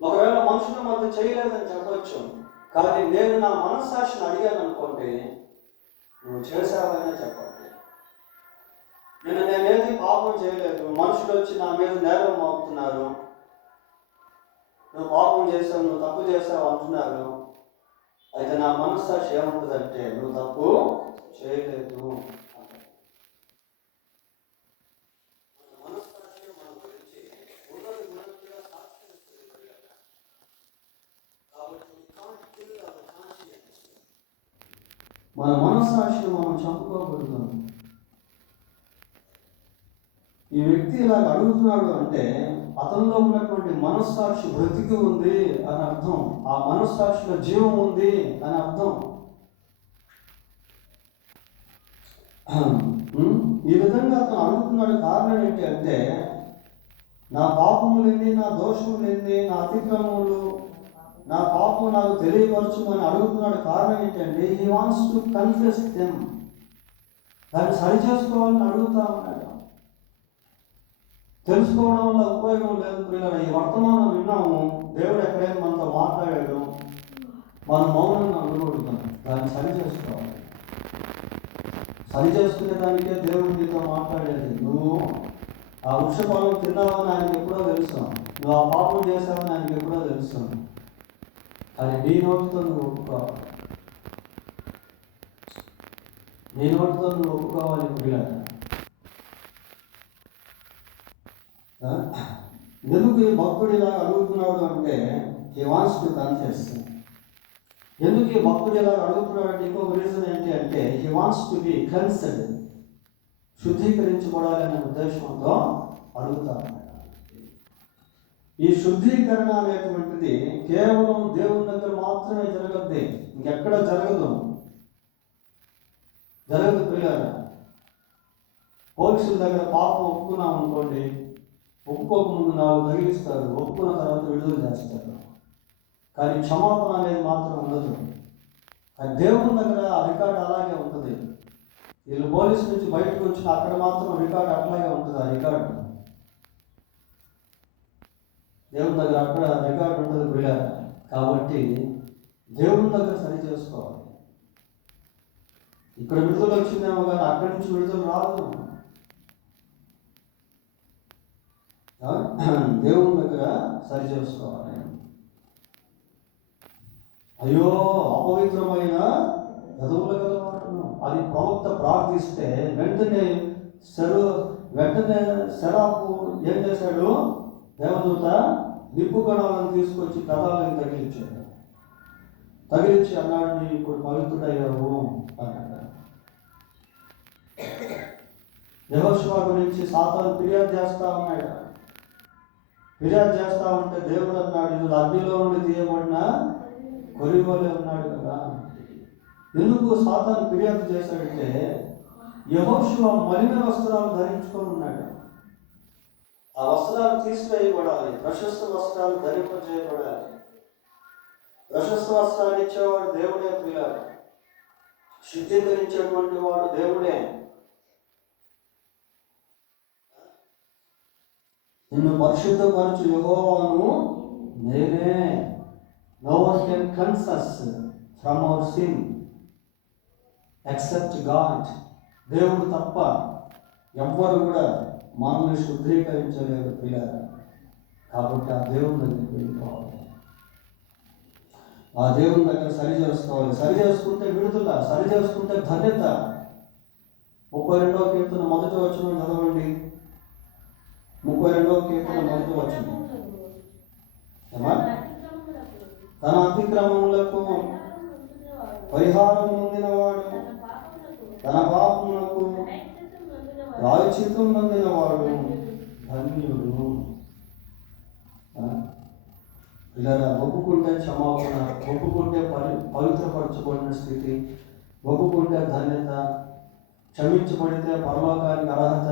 ఒకవేళ మనుషుల మధ్య చేయలేదని చెప్పవచ్చు, కానీ నేను నా మనస్సాక్షిని అడిగాను అనుకోండి, నువ్వు చేశావనే చెప్పండి. నేనేది పాపం చేయలేదు, మనుషులు వచ్చి నా మీద నేరం మోపుతున్నారు, నువ్వు పాపం చేసావు, నువ్వు తప్పు చేసావు అంటున్నారు. అయితే నా మనస్సాక్షి ఏముంటుందంటే నువ్వు తప్పు చేయలేదు. మన మనస్సాక్షిని మనం చంపుకోకూడదు. ఈ వ్యక్తి ఇలా అడుగుతున్నాడు అంటే అతనిలో ఉన్నటువంటి మనస్సాక్షి బ్రతికి ఉంది అని అర్థం. ఆ మనస్సాక్షిలో జీవం ఉంది అని అర్థం. ఈ విధంగా అతను అడుగుతున్నాడు. కారణం ఏంటి అంటే నా పాపములేంది, నా దోషములేంది, నా అతిక్రమములు, నా పాపం నాకు తెలియపరచుమని అడుగుతున్నాడు. కారణం ఏంటంటే he wants to confess them. దాన్ని సరి చేసుకోవాలని అడుగుతా ఉన్నాడు. తెలుసుకోవడం వల్ల ఉపయోగం లేదు పిల్లలు. ఈ వర్తమానం విన్నాము, దేవుడు ఎక్కడైనా మనతో మాట్లాడాడు, మనం మౌనంగా ఉండకూడదు. దాన్ని సరి చేసుకోవాలి. సరి చేసుకునే దానికే దేవుడు నీతో మాట్లాడేది. నువ్వు ఆ వృక్షఫలం తిన్నావని ఆయనకి ఎప్పుడో తెలుసు, నువ్వు ఆ పాపం చేసావని ఆయనకి ఎప్పుడో తెలుసు, కానీ నీ నోటితో నువ్వు ఒప్పుకోవాలి. నీ నోటితో నువ్వు ఒప్పుకోవాలి పిల్లలు. ఎందుకు ఈ భక్తుడు ఇలా అడుగుతున్నాడు అంటే హీ వాంట్స్ టు కన్ఫెస్. ఎందుకు ఈ భక్తుడు ఇలా అడుగుతున్నాడు అంటే ఇంకొక రీజన్ ఏంటి అంటే he wants to be cleansed, శుద్ధీకరించబడాలనే ఉద్దేశంతో అడుగుతాడు. ఈ శుద్ధీకరణ అనేటువంటిది కేవలం దేవుని దగ్గర మాత్రమే జరగద్ది, ఇంకెక్కడ జరగదు పిల్లలు. పోలీసుల దగ్గర పాపం ఒప్పుకున్నాం అనుకోండి, ఒప్పుకోకముందు నాకు తగిలిస్తారు, ఒప్పుకున్న తర్వాత విడుదల చేస్తారు, కానీ క్షమాపణ అనేది మాత్రం ఉండదు. కానీ దేవుని దగ్గర ఆ రికార్డు అలాగే ఉంటుంది. వీళ్ళు పోలీసు నుంచి బయటకు వచ్చిన అక్కడ మాత్రం రికార్డు అట్లాగే ఉంటుంది. ఆ రికార్డు దేవుని దగ్గర అక్కడ రికార్డు ఉంటుంది పిల్లలు. కాబట్టి దేవుని దగ్గర సరి చేసుకోవాలి. ఇక్కడ విడుదల వచ్చిందేమో కానీ అక్కడి నుంచి విడుదల రాదు. దేవుని దగ్గర సరి చేసుకోవాలి. అయ్యో అపవిత్రమైన గదువుల గలవాడును అది ప్రవక్త ప్రార్థిస్తే వెంటనే శరాపు ఏం చేశాడు? దేవదూత నిప్పు కణాలను తీసుకొచ్చి కథాలను తగిలించి అన్నాడు, నీ ఇప్పుడు పవిత్రుడయ్యావు అన్నాడు. యెహోషువ గురించి సాతాను ఫిర్యాదు చేస్తా ఉన్నాడు. ఫిర్యాదు చేస్తా ఉంటే దేవుడు అన్నాడు, ఇది అగ్నిలో నుండి తీయబడిన కొరివలే ఉన్నాడు కదా. ఎందుకు సాతాను ఫిర్యాదు చేశాడంటే యెహోషువ మలిన వస్త్రాలు ధరించుకొని ఉన్నాడు. ఆ వస్త్రాలు తీసివేయబడాలి, ప్రశస్త వస్త్రాలు ధరింపజేయబడాలి. ప్రశస్త వస్త్రాలు ఇచ్చేవాడు దేవుడే ప్రియులారా. శుద్ధీకరించేటువంటి వాడు దేవుడే. నిన్ను పరిశుద్ధపరచు యెహోవాను నేనే. No one can cleanse us from our sin except God. దేవుడు తప్ప ఎవ్వరు కూడా మనల్ని శుద్ధీకరించలేరు పిల్లలు. కాబట్టి ఆ దేవుని దగ్గరికి వెళ్ళిపోవాలి. ఆ దేవుని దగ్గర సరి చేసుకోవాలి. సరి చేసుకుంటే విడుదల, సరి చేసుకుంటే ధన్యత. 32వ కీర్తన మొదటి వచనం చదవండి. 32వ కీర్తన మొదటి వచనం. తన అతిక్రమములకు పరిహారం పొందినవాడు, తన పాపములకు ప్రాయశ్చిత్తం పొందినవాడు ధన్యుడు. ఇలా ఒప్పుకుంటే క్షమాపణ, ఒప్పుకుంటే పవిత్రపరచబడిన స్థితి, ఒప్పుకుంటే ధన్యత, క్షమించబడితే పరలోకానికి అర్హత,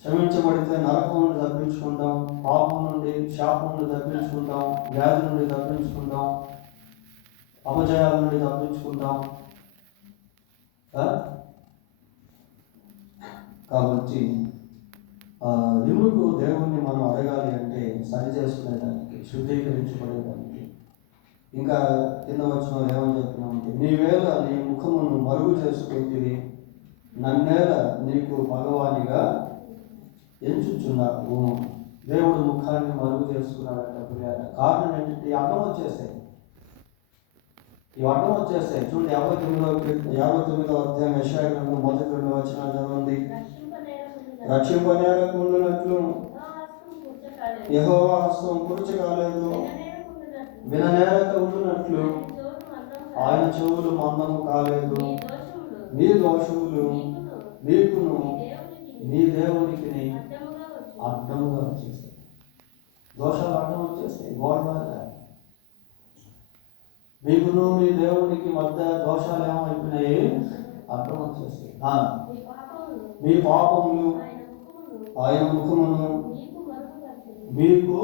క్షమించబడితే నరకం నుండి తప్పించుకుంటాం, పాపం నుండి శాపం నుండి తప్పించుకుంటాం, వ్యాధి నుండి తప్పించుకుంటాం, అపజయాల నుండి తప్పించుకుంటాం. కాబట్టి ఎందుకు దేవుణ్ణి మనం అడగాలి అంటే సరి చేసుకునేదానికి, శుద్ధీకరించబడేదానికి. ఇంకా కింద వచ్చిన ఏమని చెప్తున్నామంటే, నీవేళ నీ ముఖమును మరుగు చేసుకుంటుంది, నన్నేల నీకు భగవానిగా ఎంచుచున్నావు. దేవుడు ముఖాన్ని మరుగు చేసుకున్నాడట ప్రియారా. కారణం ఏంటంటే ఈ అడ్డం వచ్చేసాయి, ఈ అడ్డం వచ్చేసాయి. చూడండి 59వ అధ్యాయం యెషయా గ్రంథం మొదటి 2 వచనాలు చదవండి. రక్షింపనేరకుండునట్లు యెహోవా హస్తం కూర్చకాలేదు, విననేరక ఉండునట్లు ఆయన చెవులు మందము కాలేదు. మీ దోషములు మీకును మీ దేవునికి అడ్డముగా వచ్చేస్తాయి. దోషాలు అడ్డం వచ్చేస్తాయి. గోడలాగా మీకును మీ దేవునికి మధ్య దోషాలు ఏమైపోయినాయి? అడ్డం వచ్చేస్తాయి. మీ పాపములు ఆయన ముఖమును మీకు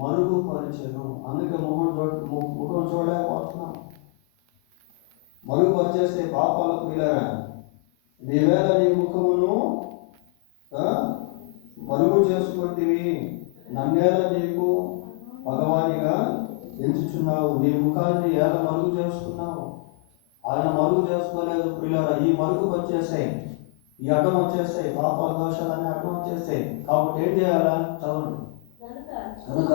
మరుగుపరిచెను. అందుకే ముఖం చూడలేకపోతున్నాం. మరుగుపరిచేస్తే పాపాలకు వీలరా. నీవేళ నీ ముఖమును మరుగు చేసుకుంటివి, నన్నేళ నీకు భగవానిగా ఎంచుచున్నావు. నీ ముఖాన్ని ఎలా మరుగు చేసుకున్నావు? ఆయన మరుగు చేసుకోలేదు ప్రియులారా. ఈ మరుగు వచ్చేసాయి, ఈ అడ్డం వచ్చేస్తాయి, పాపాల దోషాలన్నీ అడ్డం వచ్చేస్తాయి. కాబట్టి ఏం చేయాలా? చదవండి. కనుక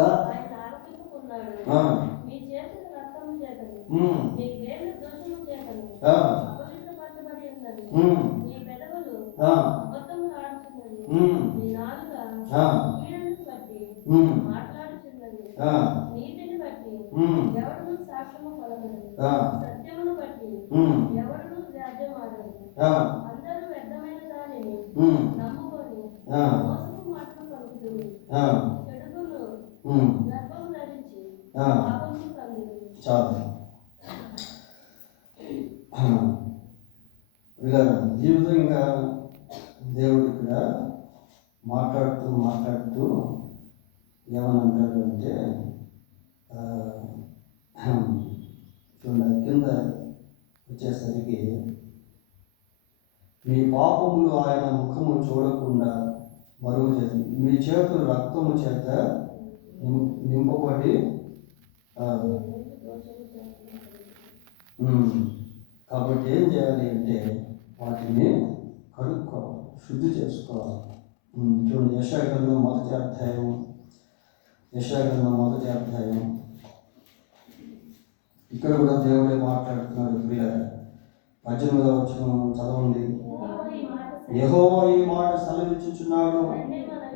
చాలు. ఈ విధంగా దేవుడు ఇక్కడ మాట్లాడుతూ ఏమనంటాడు అంటే, చూడండి కింద వచ్చేసరికి, మీ పాపములు ఆయన ముఖము చూడకుండా మరుగు చేసి మీ చేతులు రక్తము చేత నింపబడి. కాబట్టి ఏం చేయాలి అంటే వాటిని కడుక్కోవాలి, శుద్ధి చేసుకోవాలి. చూడండి యెషయా గ్రంథం మొదటి అధ్యాయం, ఇక్కడ కూడా దేవుడే మాట్లాడుతున్నాడు ప్రియులారా. 18వ వచనం చదవండి. యెహోవా ఈ మాట సెలవిచ్చుచున్నాడు,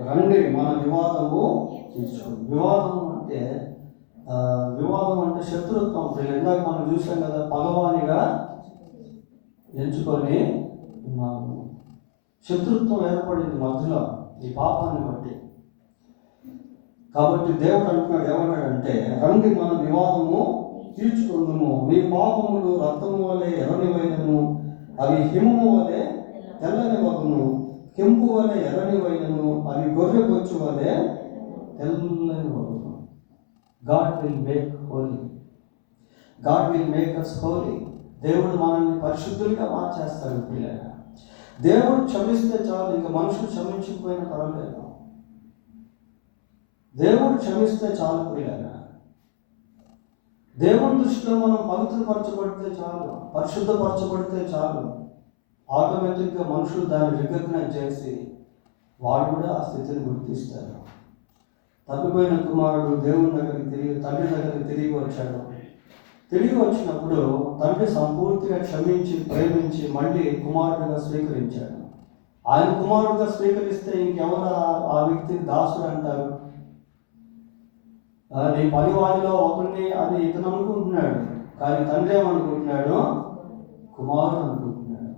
రండి మన వివాదము తీర్చుకోండి. వివాదం అంటే శత్రుత్వం. ఇందాక మనం చూసాం కదా, భగవానిగా ఎంచుకొని ఉన్నాము. శత్రుత్వం ఏర్పడింది మధ్యలో ఈ పాపాన్ని బట్టి. కాబట్టి దేవుడు అంటున్నాడు, ఏమన్నాడంటే, రండి మన వివాదము తీర్చుకుందుము. మీ పాపములు రక్తము వలె ఎర్రనివైనను, అవి హిమము వలె తెల్లని వగును. కెంపు వలె ఎర్రనివైనను, అవి గొర్రె బొచ్చు వలె తెల్లని వగును. God will make holy. God will make us holy. దేవుడు మనల్ని పరిశుద్ధులుగా మార్చేస్తాడు పిల్లగా. దేవుడు క్షమిస్తే చాలు, ఇంకా మనుషులు క్షమించకపోయినా పర్వాలేదు. దేవుడు క్షమిస్తే చాలు పిల్లగా. దేవుని దృష్టిలో మనం పవిత్రపరచబడితే చాలు, పరిశుద్ధపరచబడితే చాలు. ఆటోమేటిక్గా మనుషులు దాన్ని రికగ్నైజ్ చేసి వాడు కూడా ఆ స్థితిని గుర్తిస్తారు. తప్పిపోయిన కుమారుడు దేవుని దగ్గరికి తండ్రి దగ్గరికి తిరిగి వచ్చాడు. తిరిగి వచ్చినప్పుడు తండ్రి సంపూర్తిగా క్షమించి ప్రేమించి మళ్ళీ కుమారుడిగా స్వీకరించాడు. ఆయన కుమారుడిగా స్వీకరిస్తే ఇంకెవరు ఆ వ్యక్తిని దాసుడు అంటారు? నీ పనివాడిలో ఒకరిని అని ఇతను అనుకుంటున్నాడు, కానీ తండ్రి ఏమనుకుంటున్నాడు? కుమారుడు అనుకుంటున్నాడు.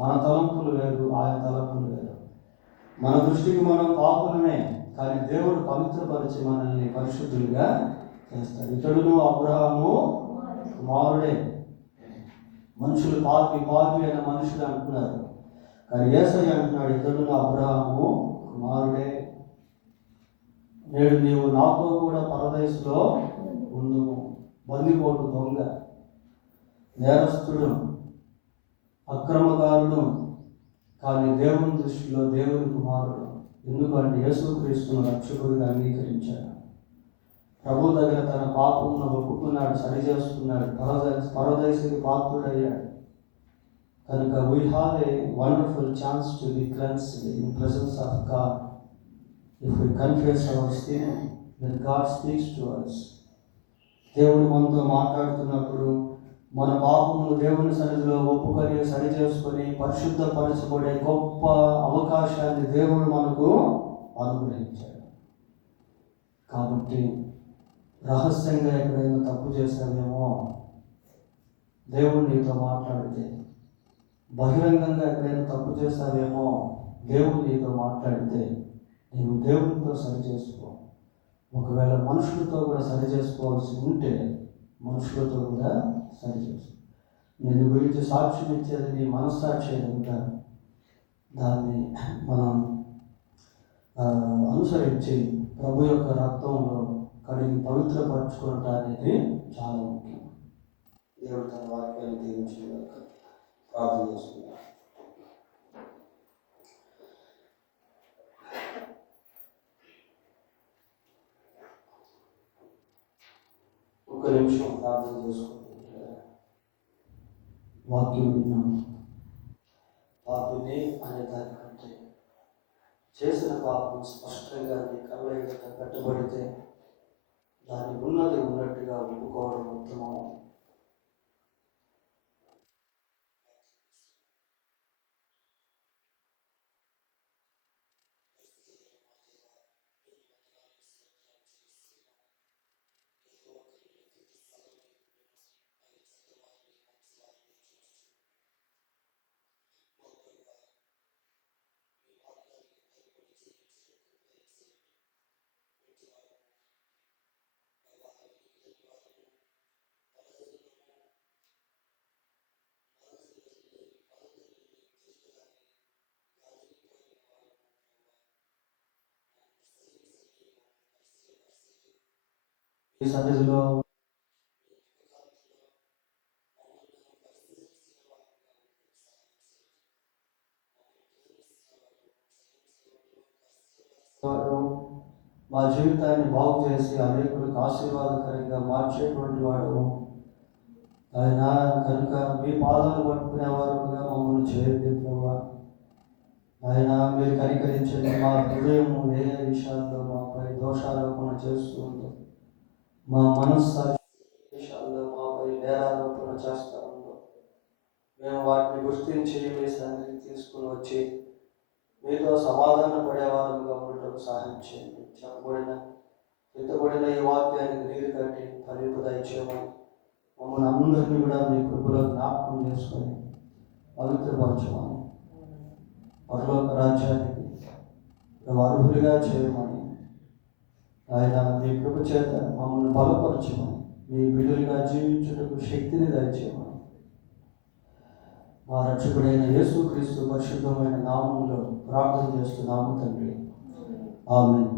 మన తలంపులు వేరు, ఆయన తలంపులు వేరు. మన దృష్టికి మనం పాపులమే, కానీ దేవుడు పవిత్రపరిచి మనల్ని పరిశుద్ధులుగా చేస్తాడు. ఇతడును అబ్రహాము కుమారుడే. మనుషులు పాపి అయిన మనుషులు అంటున్నారు, కానీ యేసయ్య అంటున్నాడు ఇతడును అబ్రహాము కుమారుడే. నేడు నీవు నాతో కూడా పరదేశంలో ఉండుము. బందిపోటు దొంగ, నేరస్తుడు, అక్రమకారుడు, కానీ దేవుని దృష్టిలో దేవుని కుమారుడు. ఎందుకంటే యేసుక్రీస్తును రక్షకుడిగా అంగీకరించాడు. ప్రభు దగ్గర తన పాపమును ఒప్పుకున్నాడు, సరి చేసుకున్నాడు, పరదేశికి పాత్రుడయ్యాడు. కనుక we have a wonderful chance to be cleansed in presence of God. If we confess our sin, then God speaks to us. దేవుడు మనతో మాట్లాడుతున్నప్పుడు మన పాపమును దేవుని సన్నిధిలో ఒప్పుకొని సరి చేసుకొని పరిశుద్ధపరచబడే గొప్ప అవకాశాన్ని దేవుడు మనకు అనుగ్రహించాడు. కాబట్టి రహస్యంగా ఎక్కడైనా తప్పు చేశావేమో దేవుడు నీతో మాట్లాడితే, బహిరంగంగా ఎక్కడైనా తప్పు చేశావేమో దేవుడు నీతో మాట్లాడితే నీవు దేవునితో సరి చేసుకో. ఒకవేళ మనుషులతో కూడా సరి చేసుకోవాల్సి ఉంటే మనుషులతో కూడా సరి చేసుకో. నేను గురించి సాక్ష్యం ఇచ్చేది నీ మనస్సాక్షి కనుక దాన్ని మనం అనుసరించి ప్రభు యొక్క రక్తంలో కడిగి పవిత్రపరచుకోవటానికి చాలా ముఖ్యం. దేవుడు తన వాక్యాన్ని దీవించిన ప్రార్థన చేసుకున్నాను. ఒక నిమిషం ప్రార్థన చేసుకుంటే వాక్యం విన్నాము. పాపిని అనే దానికంటే చేసిన పాపం స్పష్టంగా నీ కళ్ళ ఎదుట పెట్టబడితే దాన్ని ఉన్నది ఉన్నట్టుగా ఒప్పుకోవడం ఉత్తమం. ఈ సన్నిధిలో మా జీవితాన్ని బాగు చేసి అనేకులకు ఆశీర్వాదకరంగా మార్చేటువంటి వాడు ఆయన. కనుక మీ పాదాలు పట్టుకునే వారుగా మమ్మల్ని చేయండి ప్రభా. ఆయన మీరు కనికరించండి. మా హృదయం ఏ విషయాల్లో మాపై దోషారోపణ చేస్తూ ఉంది, మా మనస్సాక్షి విషయాల్లో మాపై నేరారోపణ చేస్తూ ఉందో మేము వాటిని గుర్తించి మీ సన్నిధికి తీసుకుని వచ్చి మీతో సమాధాన పడేవారుగా ఉండటం సహాయం చేయండి. చెప్పబడిన ఈ వాక్యానికి నీరు కట్టి ఫలింపు దయచేయమని మమ్మల్ని అందరినీ కూడా మీ కృపలో జ్ఞాపకం చేసుకొని పవిత్రపరచమని, పరలోక రాజ్యానికి అర్హులుగా చేయమని, ఆయన మీ కృప చేత మమ్మల్ని బలపరచమని, మీ బిడ్డలుగా జీవించుటకు శక్తిని దయచేయమని మా రక్షకుడైన యేసుక్రీస్తు పరిశుద్ధమైన నామములో ప్రార్థన చేస్తున్నాము తండ్రి. ఆమేన్.